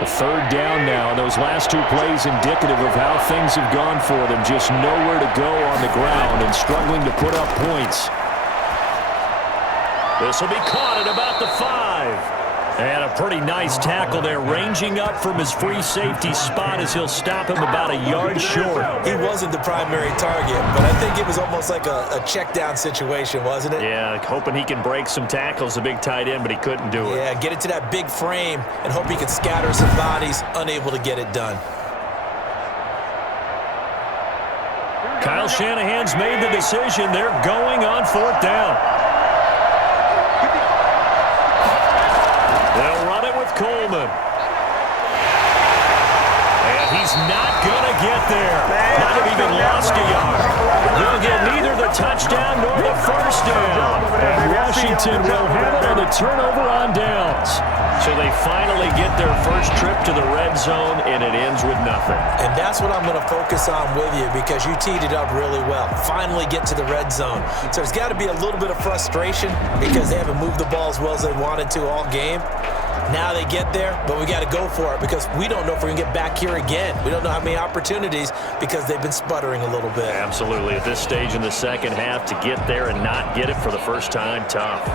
A 3rd down now. Those last 2 plays indicative of how things have gone for them. Just nowhere to go on the ground and struggling to put up points. This will be caught at about the 5. And a pretty nice tackle there, ranging up from his free safety spot as he'll stop him about a yard short. He wasn't the primary target, but I think it was almost like a check down situation, wasn't it? Yeah, hoping he can break some tackles, the big tight end, but he couldn't do it. Yeah, get it to that big frame and hope he can scatter some bodies, unable to get it done. Kyle Shanahan's made the decision. They're going on 4th down. They'll run it with Coleman. And he's not going to get there. Might have even lost a yard. They'll get neither the touchdown nor the first down. And Washington will have it on the turnover on downs. So they finally get their first trip to the red zone, and it ends with nothing. And that's what I'm going to focus on with you, because you teed it up really well. Finally get to the red zone. So there's got to be a little bit of frustration because they haven't moved the ball as well as they wanted to all game. Now they get there, but we got to go for it because we don't know if we're going to get back here again. We don't know how many opportunities because they've been sputtering a little bit. Absolutely. At this stage in the second half, to get there and not get it for the first time, tough.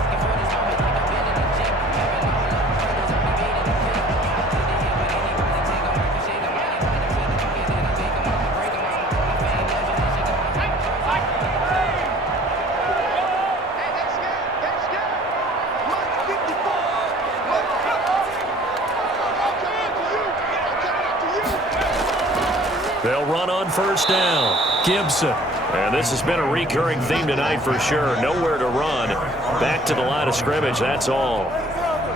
They'll run on 1st down. Gibson. And this has been a recurring theme tonight for sure. Nowhere to run. Back to the line of scrimmage, that's all.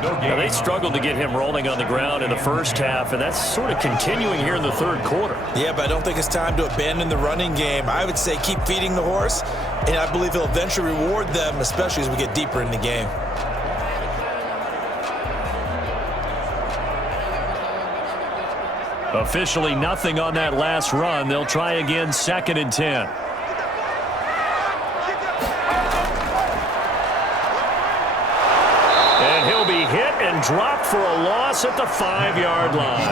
Now, they struggled to get him rolling on the ground in the first half, and that's sort of continuing here in the 3rd quarter. Yeah, but I don't think it's time to abandon the running game. I would say keep feeding the horse, and I believe he'll eventually reward them, especially as we get deeper in the game. Officially nothing on that last run. They'll try again, 2nd and 10. And he'll be hit and dropped for a loss at the 5-yard line.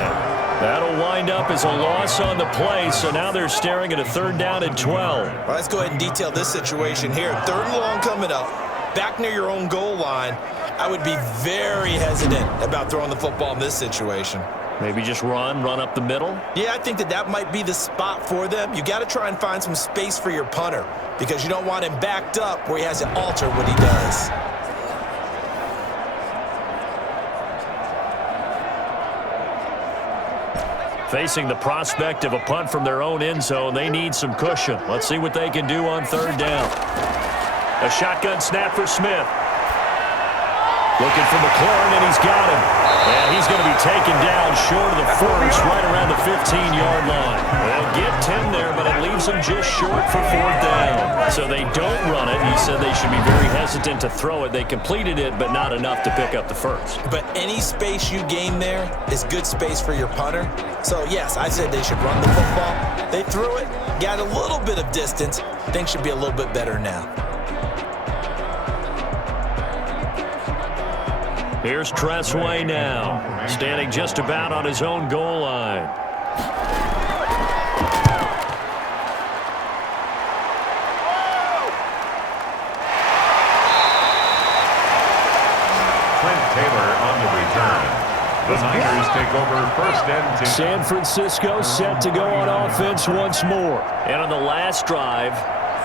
That'll wind up as a loss on the play, so now they're staring at a 3rd down and 12. Well, let's go ahead and detail this situation here. 3rd and long coming up, back near your own goal line. I would be very hesitant about throwing the football in this situation. Maybe just run up the middle? Yeah, I think that might be the spot for them. You got to try and find some space for your punter because you don't want him backed up where he has to alter what he does. Facing the prospect of a punt from their own end zone, they need some cushion. Let's see what they can do on 3rd down. A shotgun snap for Smith. Looking for McLaurin, and he's got him. And he's going to be taken down short of the first, right around the 15-yard line. They'll get 10 there, but it leaves them just short for 4th down. So they don't run it. He said they should be very hesitant to throw it. They completed it, but not enough to pick up the first. But any space you gain there is good space for your punter. So, yes, I said they should run the football. They threw it, got a little bit of distance. Things should be a little bit better now. Here's Tressway now, standing just about on his own goal line. Trent Taylor on the return. The Niners take over 1st and 10. San Francisco set to go on offense once more. And on the last drive,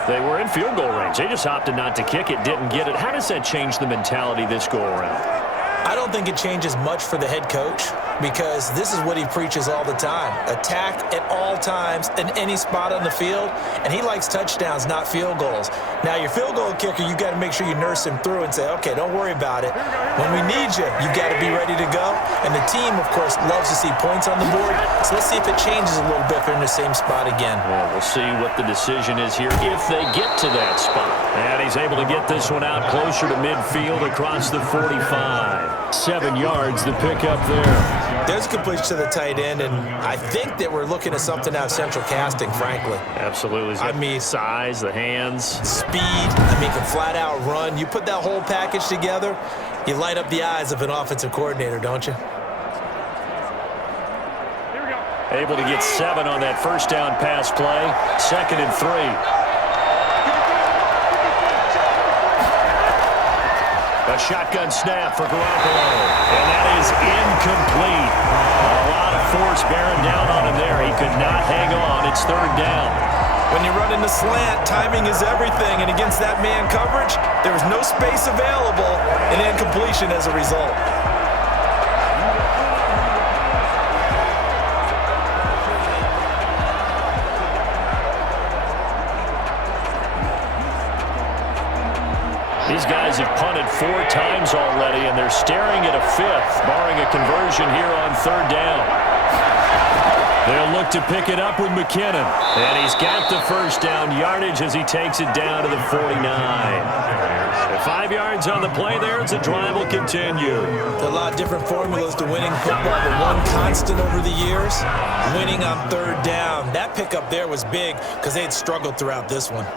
They were in field goal range. They just opted not to kick it, didn't get it. How does that change the mentality this go around? I don't think it changes much for the head coach because this is what he preaches all the time. Attack at all times in any spot on the field, and he likes touchdowns, not field goals. Now, your field goal kicker, you got to make sure you nurse him through and say, okay, don't worry about it. When we need you, you got to be ready to go. And the team, of course, loves to see points on the board, so let's see if it changes a little bit if they're in the same spot again. Well, we'll see what the decision is here if they get to that spot. And he's able to get this one out closer to midfield across the 45. 7 yards, the pickup there. There's a completion to the tight end, and I think that we're looking at something out of central casting, frankly. Absolutely. I mean, size, the hands. Speed, can flat out run. You put that whole package together, you light up the eyes of an offensive coordinator, don't you? Able to get 7 on that first down pass play. 2nd and 3. A shotgun snap for Garoppolo, and that is incomplete. A lot of force bearing down on him there. He could not hang on. It's 3rd down. When you run in the slant, timing is everything, and against that man coverage, there was no space available, and incompletion as a result. These guys have punted 4 times already, and they're staring at a 5th, barring a conversion here on 3rd down. They'll look to pick it up with McKinnon, and he's got the first down yardage as he takes it down to the 49. 5 yards on the play there as the drive will continue. There are a lot of different formulas to winning football, but one constant over the years, winning on 3rd down. That pickup there was big because they had struggled throughout this one.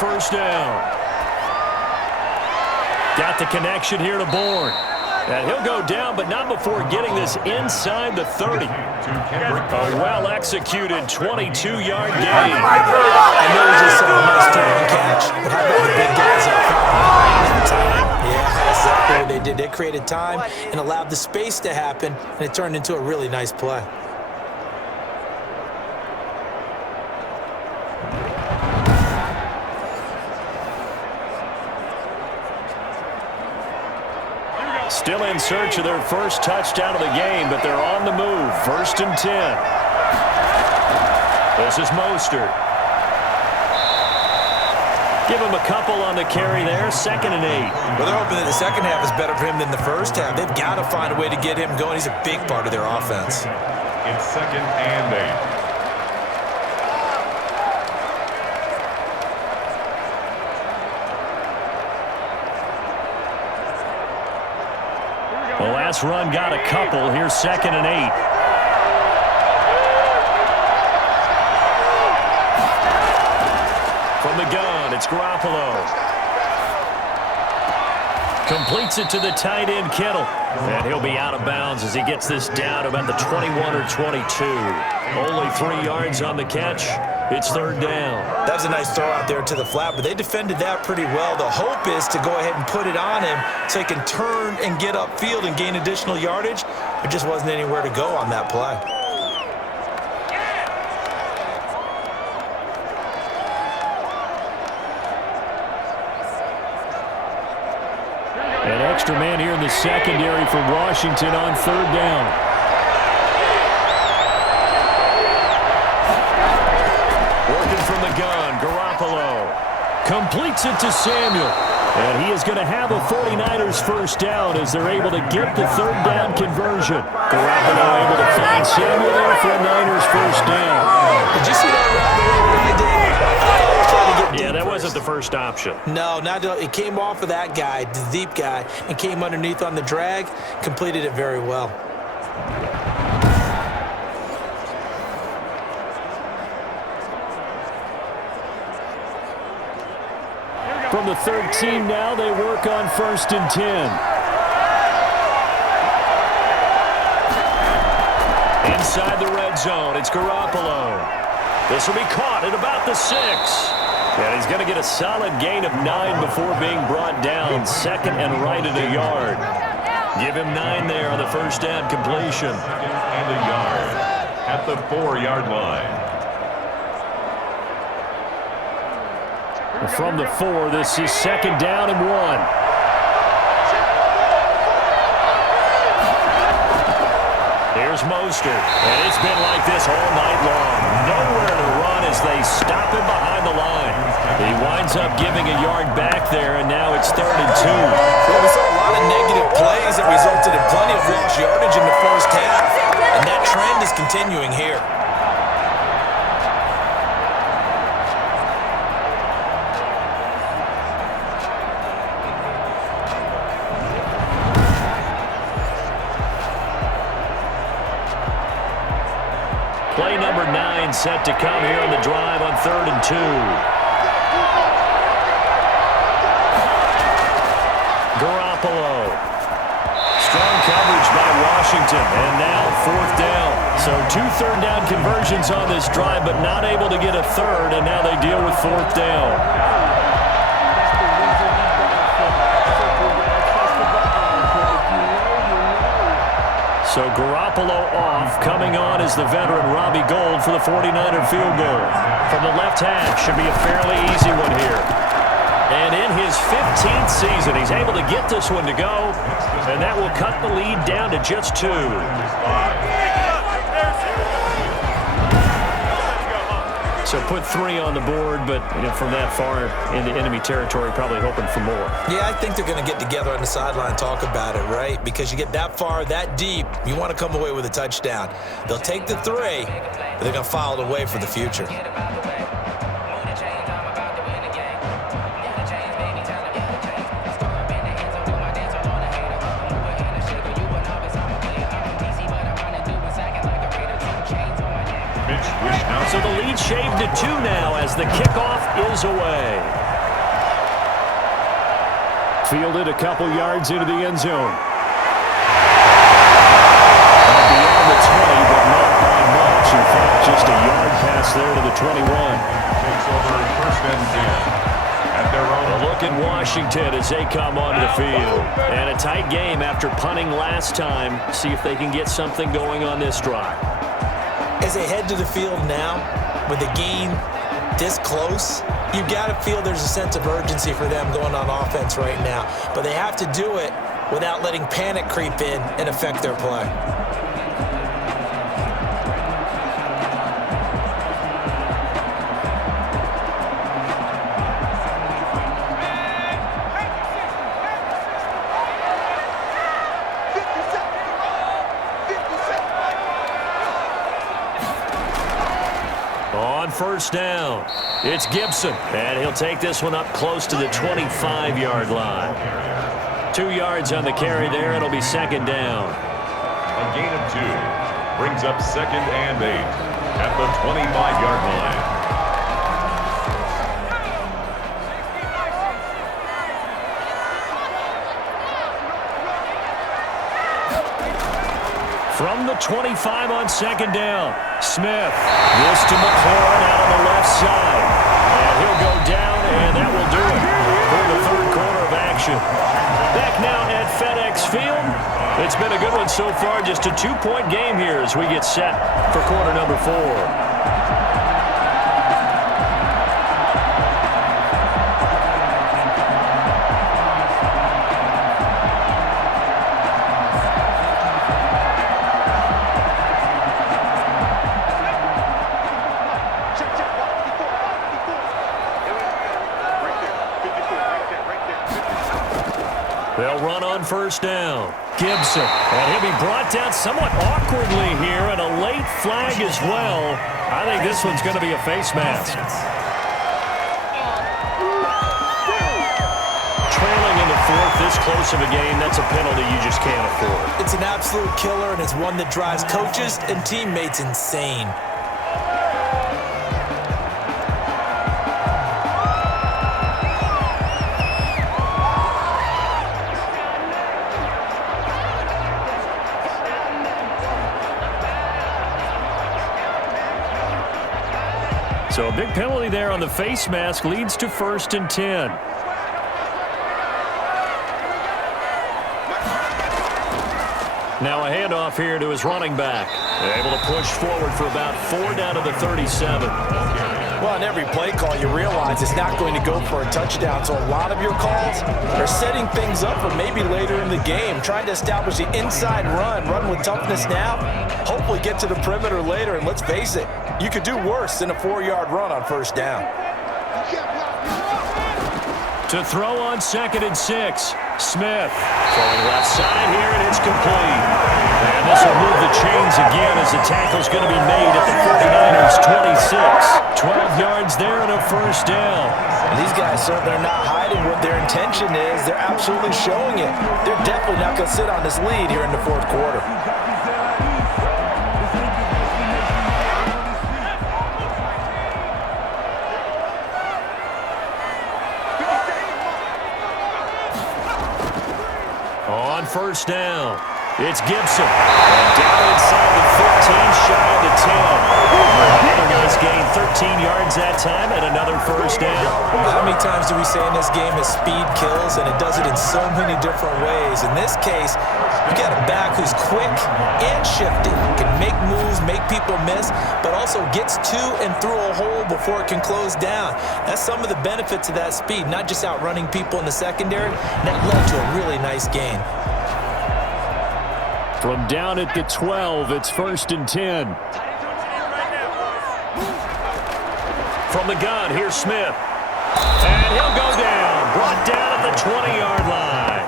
First down. Got the connection here to Bourne. And he'll go down, but not before getting this inside the 30. A well-executed 22-yard gain. I know he just said a nice turn and catch, but how about the big guys up front? Yeah, that's exactly what they did. They created time and allowed the space to happen, and it turned into a really nice play. Still in search of their first touchdown of the game, but they're on the move. 1st and 10. This is Mostert. Give him a couple on the carry there. 2nd and 8. Well, they're hoping that the second half is better for him than the first half. They've got to find a way to get him going. He's a big part of their offense. It's 2nd and 8. The last run got a couple. Here's 2nd and 8. From the gun, it's Garoppolo. Completes it to the tight end, Kittle. And he'll be out of bounds as he gets this down about the 21 or 22. Only 3 yards on the catch. It's 3rd down. That was a nice throw out there to the flat, but they defended that pretty well. The hope is to go ahead and put it on him so he can turn and get upfield and gain additional yardage. There just wasn't anywhere to go on that play. An extra man here in the secondary for Washington on 3rd down. From the gun, Garoppolo completes it to Samuel. And he is going to have a 49ers first down as they're able to get the 3rd down conversion. Garoppolo able to find Samuel there for a Niners first down. Did you see that route the way they did? Yeah, that wasn't the first option. No, it came off of that guy, the deep guy, and came underneath on the drag, completed it very well. From the 13 now, they work on 1st and 10. inside the red zone. It's Garoppolo. This will be caught at about the 6. And he's going to get a solid gain of 9 before being brought down. Second and right at a yard. Give him 9 there on the first down completion. And a yard at the 4-yard line. From the 4, this is second down and 1. Here's Mostert, and it's been like this all night long. Nowhere to run as they stop him behind the line. He winds up giving a yard back there, and now it's 3rd and 2. Well, we saw a lot of negative plays that resulted in plenty of lost yardage in the first half, and that trend is continuing here. Play number 9 set to come here on the drive on 3rd and 2. Garoppolo. Strong coverage by Washington, and now 4th down. So 2 third-down conversions on this drive, but not able to get a third, and now they deal with 4th down. So Garoppolo off. Coming on is the veteran Robbie Gould for the 49er field goal. From the left half, should be a fairly easy one here. And in his 15th season, he's able to get this one to go, and that will cut the lead down to just 2. So put 3 on the board, but from that far into enemy territory, probably hoping for more. Yeah, I think they're going to get together on the sideline and talk about it, right? Because you get that far, that deep, you want to come away with a touchdown. They'll take the 3, but they're going to file it away for the future. So the lead shaved to 2 now as the kickoff is away. Fielded a couple yards into the end zone. Beyond the 20, but not by much. In fact, just a yard pass there to the 21. Takes over 1st and 10. At their own. A look at Washington as they come onto the field. And a tight game after punting last time. See if they can get something going on this drive. As they head to the field now, with the game this close, you've got to feel there's a sense of urgency for them going on offense right now. But they have to do it without letting panic creep in and affect their play. On 1st down, it's Gibson, and he'll take this one up close to the 25-yard line. 2 yards on the carry there. It'll be 2nd down. A gain of 2 brings up 2nd and 8 at the 25-yard line. From the 25 on 2nd down, Smith. This to McLaurin out on the left side. And he'll go down, and that will do it for the 3rd quarter of action. Back now at FedEx Field. It's been a good one so far. Just a 2-point game here as we get set for quarter number 4. They'll run on 1st down. Gibson, and he'll be brought down somewhat awkwardly here, and a late flag as well. I think this one's going to be a face mask. Trailing in the 4th, this close of a game, that's a penalty you just can't afford. It's an absolute killer, and it's one that drives coaches and teammates insane. So a big penalty there on the face mask leads to 1st and 10. Now a handoff here to his running back. They're able to push forward for about 4 down to the 37. Well, on every play call, you realize it's not going to go for a touchdown. So a lot of your calls are setting things up for maybe later in the game, trying to establish the inside run with toughness now, hopefully get to the perimeter later. And let's face it, you could do worse than a 4-yard run on 1st down. To throw on 2nd and 6. Smith throwing left side here, and it's complete. And this will move the chains again as the tackle's going to be made at the 49ers' 26. 12 yards there and a 1st down. And these guys certainly are not hiding what their intention is. They're absolutely showing it. They're definitely not going to sit on this lead here in the 4th quarter. On 1st down, it's Gibson. And down inside the 15, shy of the 10. Another nice gain, 13 yards that time, and another 1st down. How many times do we say in this game that speed kills, and it does it in so many different ways? In this case, you got a back who's quick and shifty, can make moves, make people miss, but also gets to and through a hole before it can close down. That's some of the benefits of that speed, not just outrunning people in the secondary. And that led to a really nice gain. From down at the 12, it's 1st and 10. From the gun, here's Smith. And he'll go down. Brought down at the 20-yard line.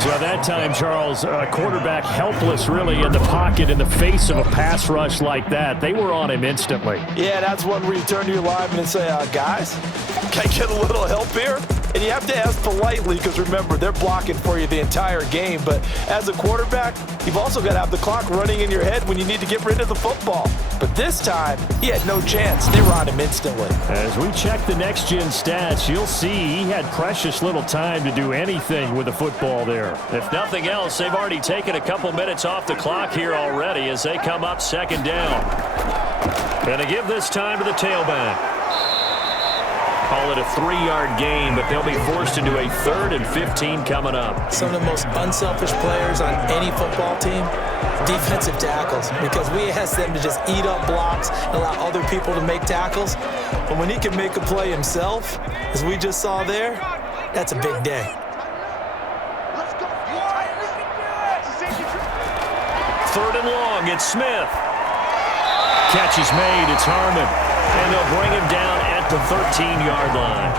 So at that time, Charles, quarterback helpless really in the pocket in the face of a pass rush like that. They were on him instantly. Yeah, that's one where you turn to your lineman and say, guys, can I get a little help here? And you have to ask politely because, remember, they're blocking for you the entire game. But as a quarterback, you've also got to have the clock running in your head when you need to get rid of the football. But this time, he had no chance. They were on him instantly. As we check the next-gen stats, you'll see he had precious little time to do anything with the football there. If nothing else, they've already taken a couple minutes off the clock here already as they come up 2nd down. Going to give this time to the tailback. Call it a 3-yard gain, but they'll be forced into a 3rd and 15 coming up. Some of the most unselfish players on any football team, defensive tackles, because we ask them to just eat up blocks and allow other people to make tackles. But when he can make a play himself, as we just saw there, that's a big day. Third and long, it's Smith. Catch is made, it's Harmon. And they'll bring him down at the 13-yard line.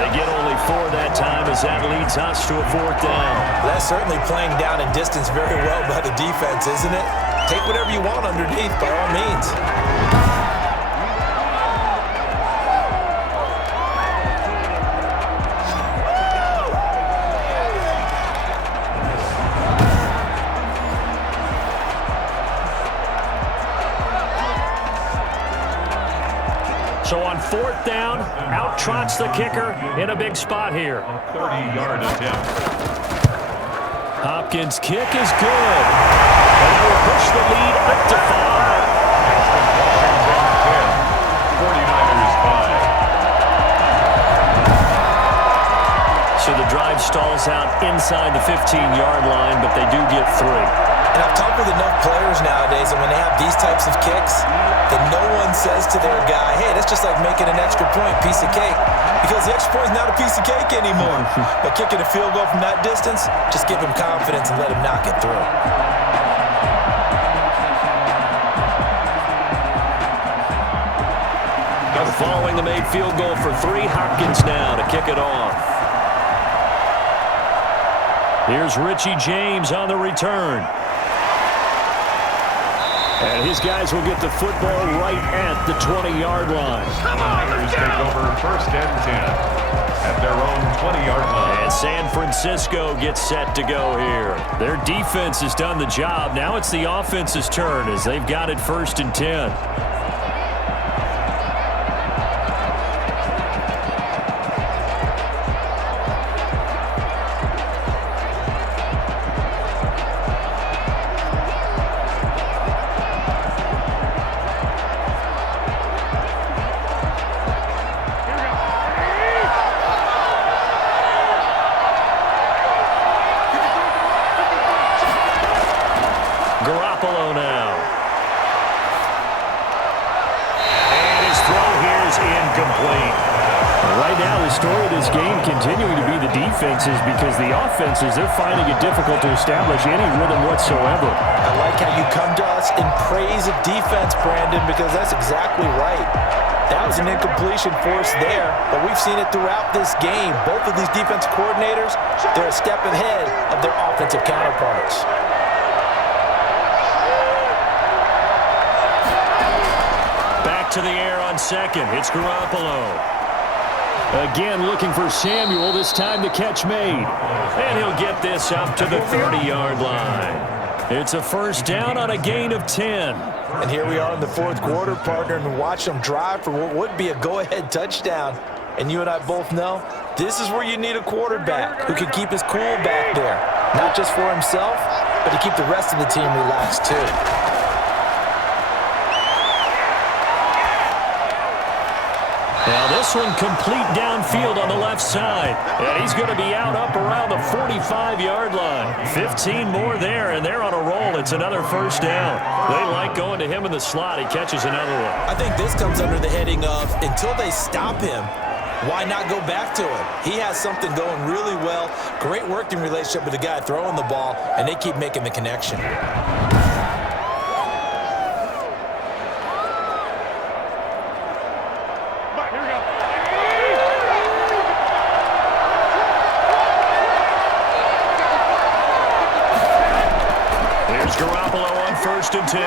They get only 4 that time as that leads us to a 4th down. That's certainly playing down in distance very well by the defense, isn't it? Take whatever you want underneath by all means. So on 4th down, out trots the kicker in a big spot here. 30-yard attempt. Hopkins' kick is good. And they will push the lead up to 5. 49ers 5. So the drive stalls out inside the 15-yard line, but they do get 3. And I've talked with enough players nowadays, and when they have these types of kicks, that no one says to their guy, hey, that's just like making an extra point, piece of cake. Because the extra point is not a piece of cake anymore. But kicking a field goal from that distance, just give him confidence and let him knock it through. Following the made field goal for 3, Hopkins now to kick it off. Here's Richie James on the return. And his guys will get the football right at the 20-yard line. Niners take over 1st and 10 at their own 20-yard line. And San Francisco gets set to go here. Their defense has done the job. Now it's the offense's turn as they've got it 1st and 10. continuing to be the defenses because the offenses, they're finding it difficult to establish any rhythm whatsoever. I like how you come to us in praise of defense, Brandon, because that's exactly right. That was an incompletion forced there, but we've seen it throughout this game. Both of these defensive coordinators, they're a step ahead of their offensive counterparts. Back to the air on second. It's Garoppolo. Again looking for Samuel, this time the catch made. And he'll get this up to the 30-yard line. It's a first down on a gain of 10. And here we are in the fourth quarter, partner, and watch them drive for what would be a go-ahead touchdown. And you and I both know this is where you need a quarterback who can keep his cool back there. Not just for himself, but to keep the rest of the team relaxed too. Now this one complete downfield on the left side. And he's going to be out up around the 45-yard line. 15 more there, and they're on a roll. It's another first down. They like going to him in the slot. He catches another one. I think this comes under the heading of until they stop him, why not go back to him? He has something going really well. Great working relationship with the guy throwing the ball, and they keep making the connection. First and 10.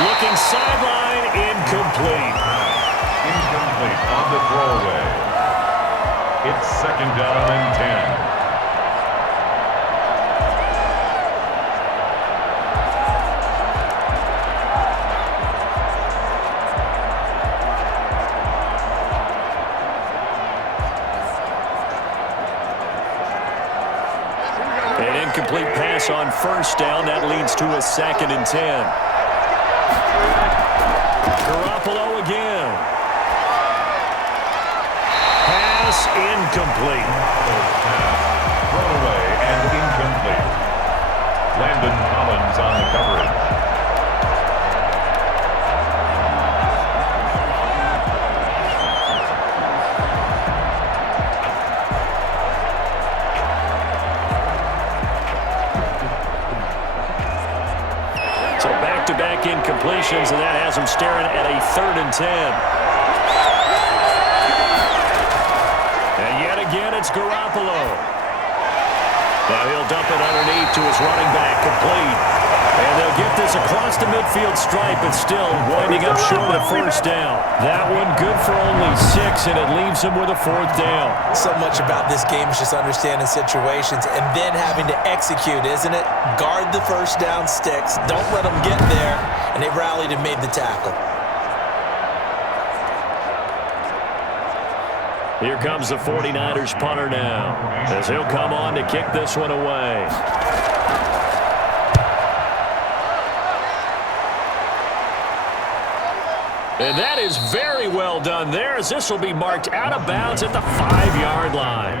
Looking sideline, incomplete. Incomplete on the throwaway. It's second down and 10. Incomplete pass on first down. That leads to a second and 10. Garoppolo again. Pass incomplete. Thrown away and incomplete. Landon Collins on the coverage. Back-to-back incompletions, and that has him staring at a third and 10. And yet again, it's Garoppolo. Now he'll dump it underneath to his running back, complete. And they'll get this across the midfield stripe, but still winding up short of the first down. That one good for only 6, and it leaves him with a fourth down. So much about this game is just understanding situations and then having to execute, isn't it? Guard the first down sticks. Don't let them get there. And they rallied and made the tackle. Here comes the 49ers punter now, as he'll come on to kick this one away. And that is very well done there, as this will be marked out of bounds at the 5-yard line.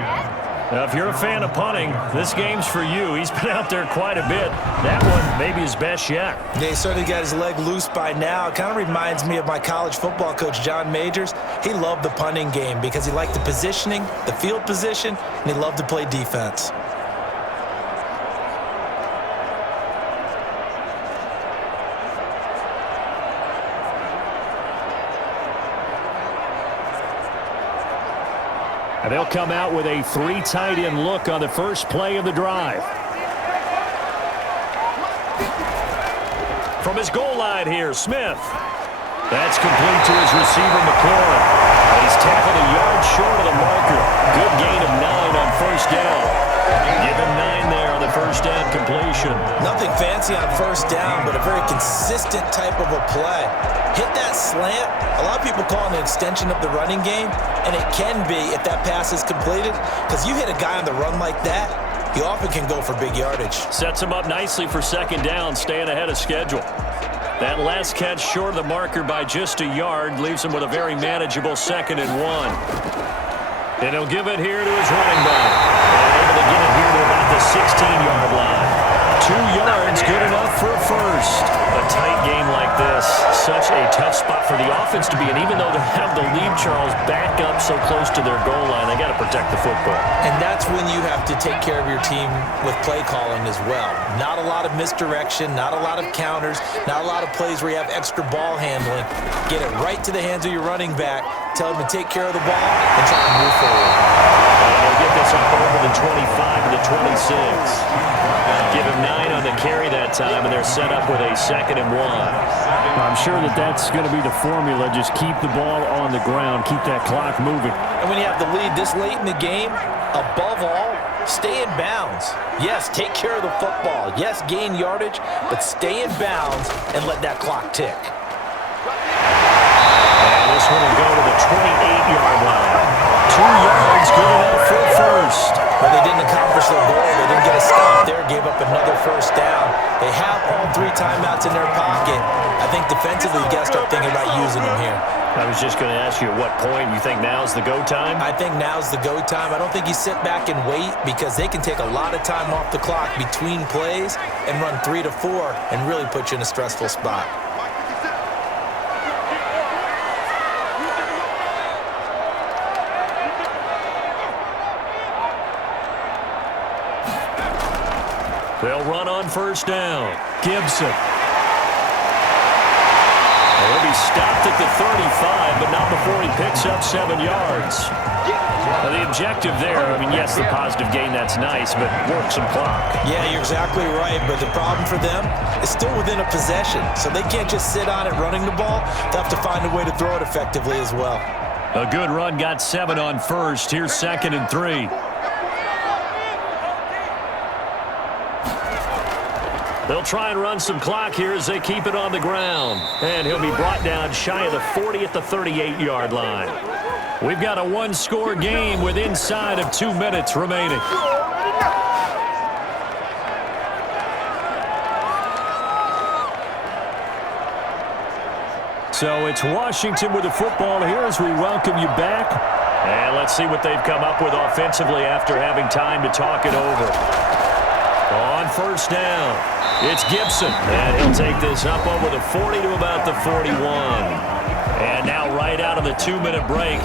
Now, if you're a fan of punting, this game's for you. He's been out there quite a bit. That one may be his best yet. Yeah, he certainly got his leg loose by now. It kind of reminds me of my college football coach, John Majors. He loved the punting game because he liked the positioning, the field position, and he loved to play defense. And they'll come out with a 3 tight end look on the first play of the drive. From his goal line here, Smith. That's complete to his receiver, McLaurin. He's tackled a yard short of the marker. Good gain of 9 on first down. Give him 9 there on the first down completion. Nothing fancy on first down, but a very consistent type of a play. Hit that slant. A lot of people call it an extension of the running game, and it can be if that pass is completed, because you hit a guy on the run like that, he often can go for big yardage. Sets him up nicely for second down, staying ahead of schedule. That last catch short of the marker by just a yard leaves him with a very manageable 2nd and 1. And he'll give it here to his running back. And able to get it here to about the 16-yard line. 2 yards, good enough for a first. A tight game like this, such a tough spot for the offense to be in. Even though they have the lead, Charles, back up so close to their goal line, they got to protect the football. And that's when you have to take care of your team with play calling as well. Not a lot of misdirection, not a lot of counters, not a lot of plays where you have extra ball handling. Get it right to the hands of your running back, tell him to take care of the ball, and try to move forward. And they'll get this up over the 25 to the 26. Give him 9 on the carry that time, and they're set up with a 2nd and 1. I'm sure that's going to be the formula. Just keep the ball on the ground, keep that clock moving. And when you have the lead this late in the game, above all, stay in bounds. Yes, take care of the football. Yes, gain yardage, but stay in bounds and let that clock tick. And this one will go to the 28-yard line. 2 yards, good enough for a first. But they didn't accomplish their goal. They didn't get a stop there, gave up another first down. They have all 3 timeouts in their pocket. I think defensively, you got to start thinking about using them here. I was just going to ask you at what point you think now's the go time? I think now's the go time. I don't think you sit back and wait because they can take a lot of time off the clock between plays and run 3 to 4 and really put you in a stressful spot. They'll run on first down. Gibson. He'll be stopped at the 35, but not before he picks up 7 yards. Now, the objective there, I mean, yes, the positive gain, that's nice, but work some clock. Yeah, you're exactly right, but the problem for them is still within a possession, so they can't just sit on it running the ball. They'll have to find a way to throw it effectively as well. A good run, got 7 on first. Here's 2nd and 3. They'll try and run some clock here as they keep it on the ground. And he'll be brought down shy of the 40 at the 38-yard line. We've got a 1-score game with inside of 2 minutes remaining. So it's Washington with the football here as we welcome you back. And let's see what they've come up with offensively after having time to talk it over. On first down, it's Gibson, and he'll take this up over the 40 to about the 41. And now right out of the 2-minute break,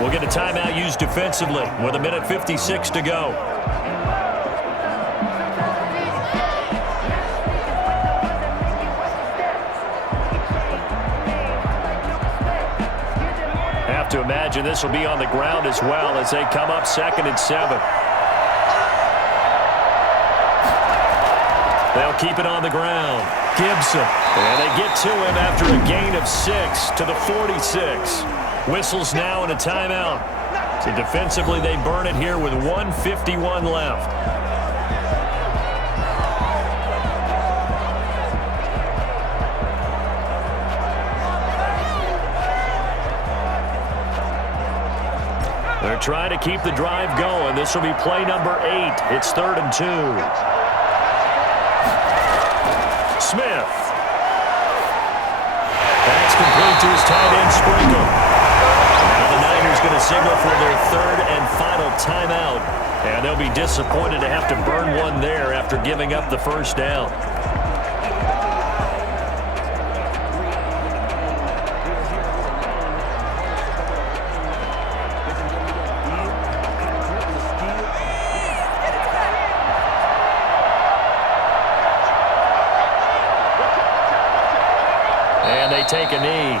we'll get a timeout used defensively with 1:56 to go. Have to imagine this will be on the ground as well as they come up 2nd and 7. They'll keep it on the ground. Gibson. And they get to him after a gain of 6 to the 46. Whistles now and a timeout. So defensively, they burn it here with 1:51 left. They're trying to keep the drive going. This will be play number 8. It's 3rd and 2. Smith. That's complete to his tight end, Sprinkle. Now the Niners going to signal for their 3rd and final timeout. And they'll be disappointed to have to burn one there after giving up the first down. And they take a knee.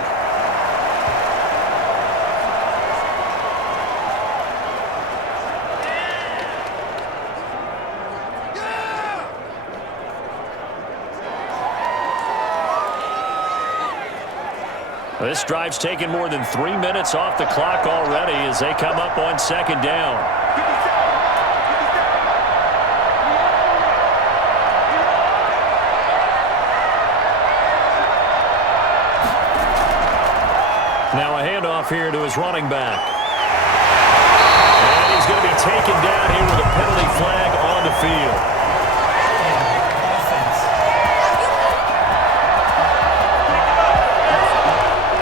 This drive's taken more than 3 minutes off the clock already as they come up on 2nd down. Now a handoff here to his running back. And he's going to be taken down here with a penalty flag on the field.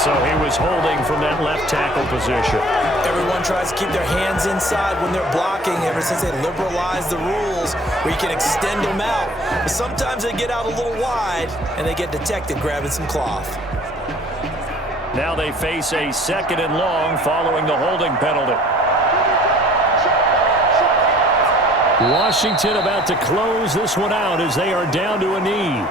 So he was holding from that left tackle position. Everyone tries to keep their hands inside when they're blocking ever since they liberalized the rules where you can extend them out. But sometimes they get out a little wide and they get detected grabbing some cloth. Now they face a 2nd and long following the holding penalty. Washington about to close this one out as they are down to a knee.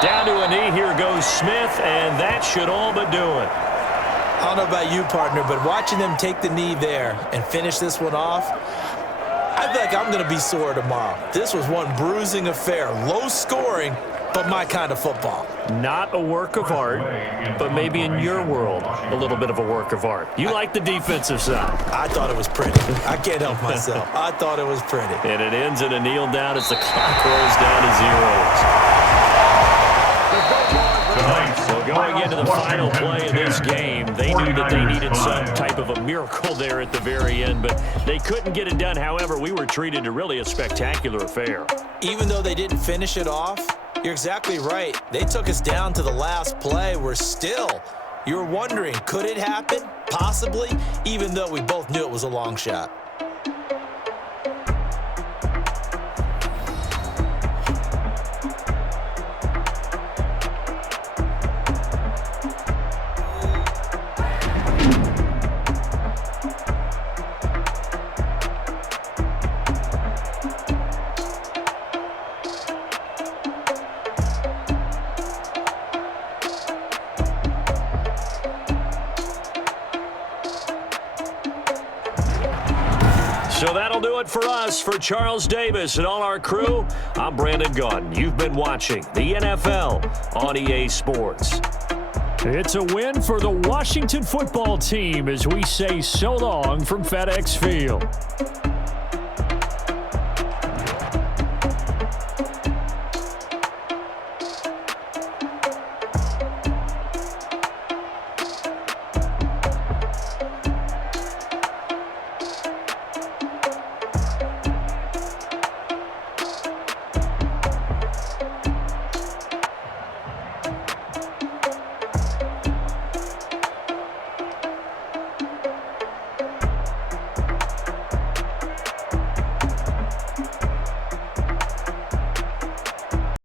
Down to a knee, here goes Smith, and that should all but do it. I don't know about you, partner, but watching them take the knee there and finish this one off, I feel like I'm going to be sore tomorrow. This was one bruising affair. Low scoring, but my kind of football. Not a work of art, but maybe in your world, a little bit of a work of art. You like the defensive side. I thought it was pretty. I can't help myself. I thought it was pretty. And it ends in a kneel down as the clock rolls down to zeros. So going into the final play of this game, they knew that they needed some type of a miracle there at the very end, but they couldn't get it done. However, we were treated to really a spectacular affair. Even though they didn't finish it off, you're exactly right. They took us down to the last play. We're still, you're wondering, could it happen? Possibly, even though we both knew it was a long shot. So that'll do it for us. For Charles Davis and all our crew, I'm Brandon Gaudin. You've been watching the NFL on EA Sports. It's a win for the Washington football team as we say so long from FedEx Field.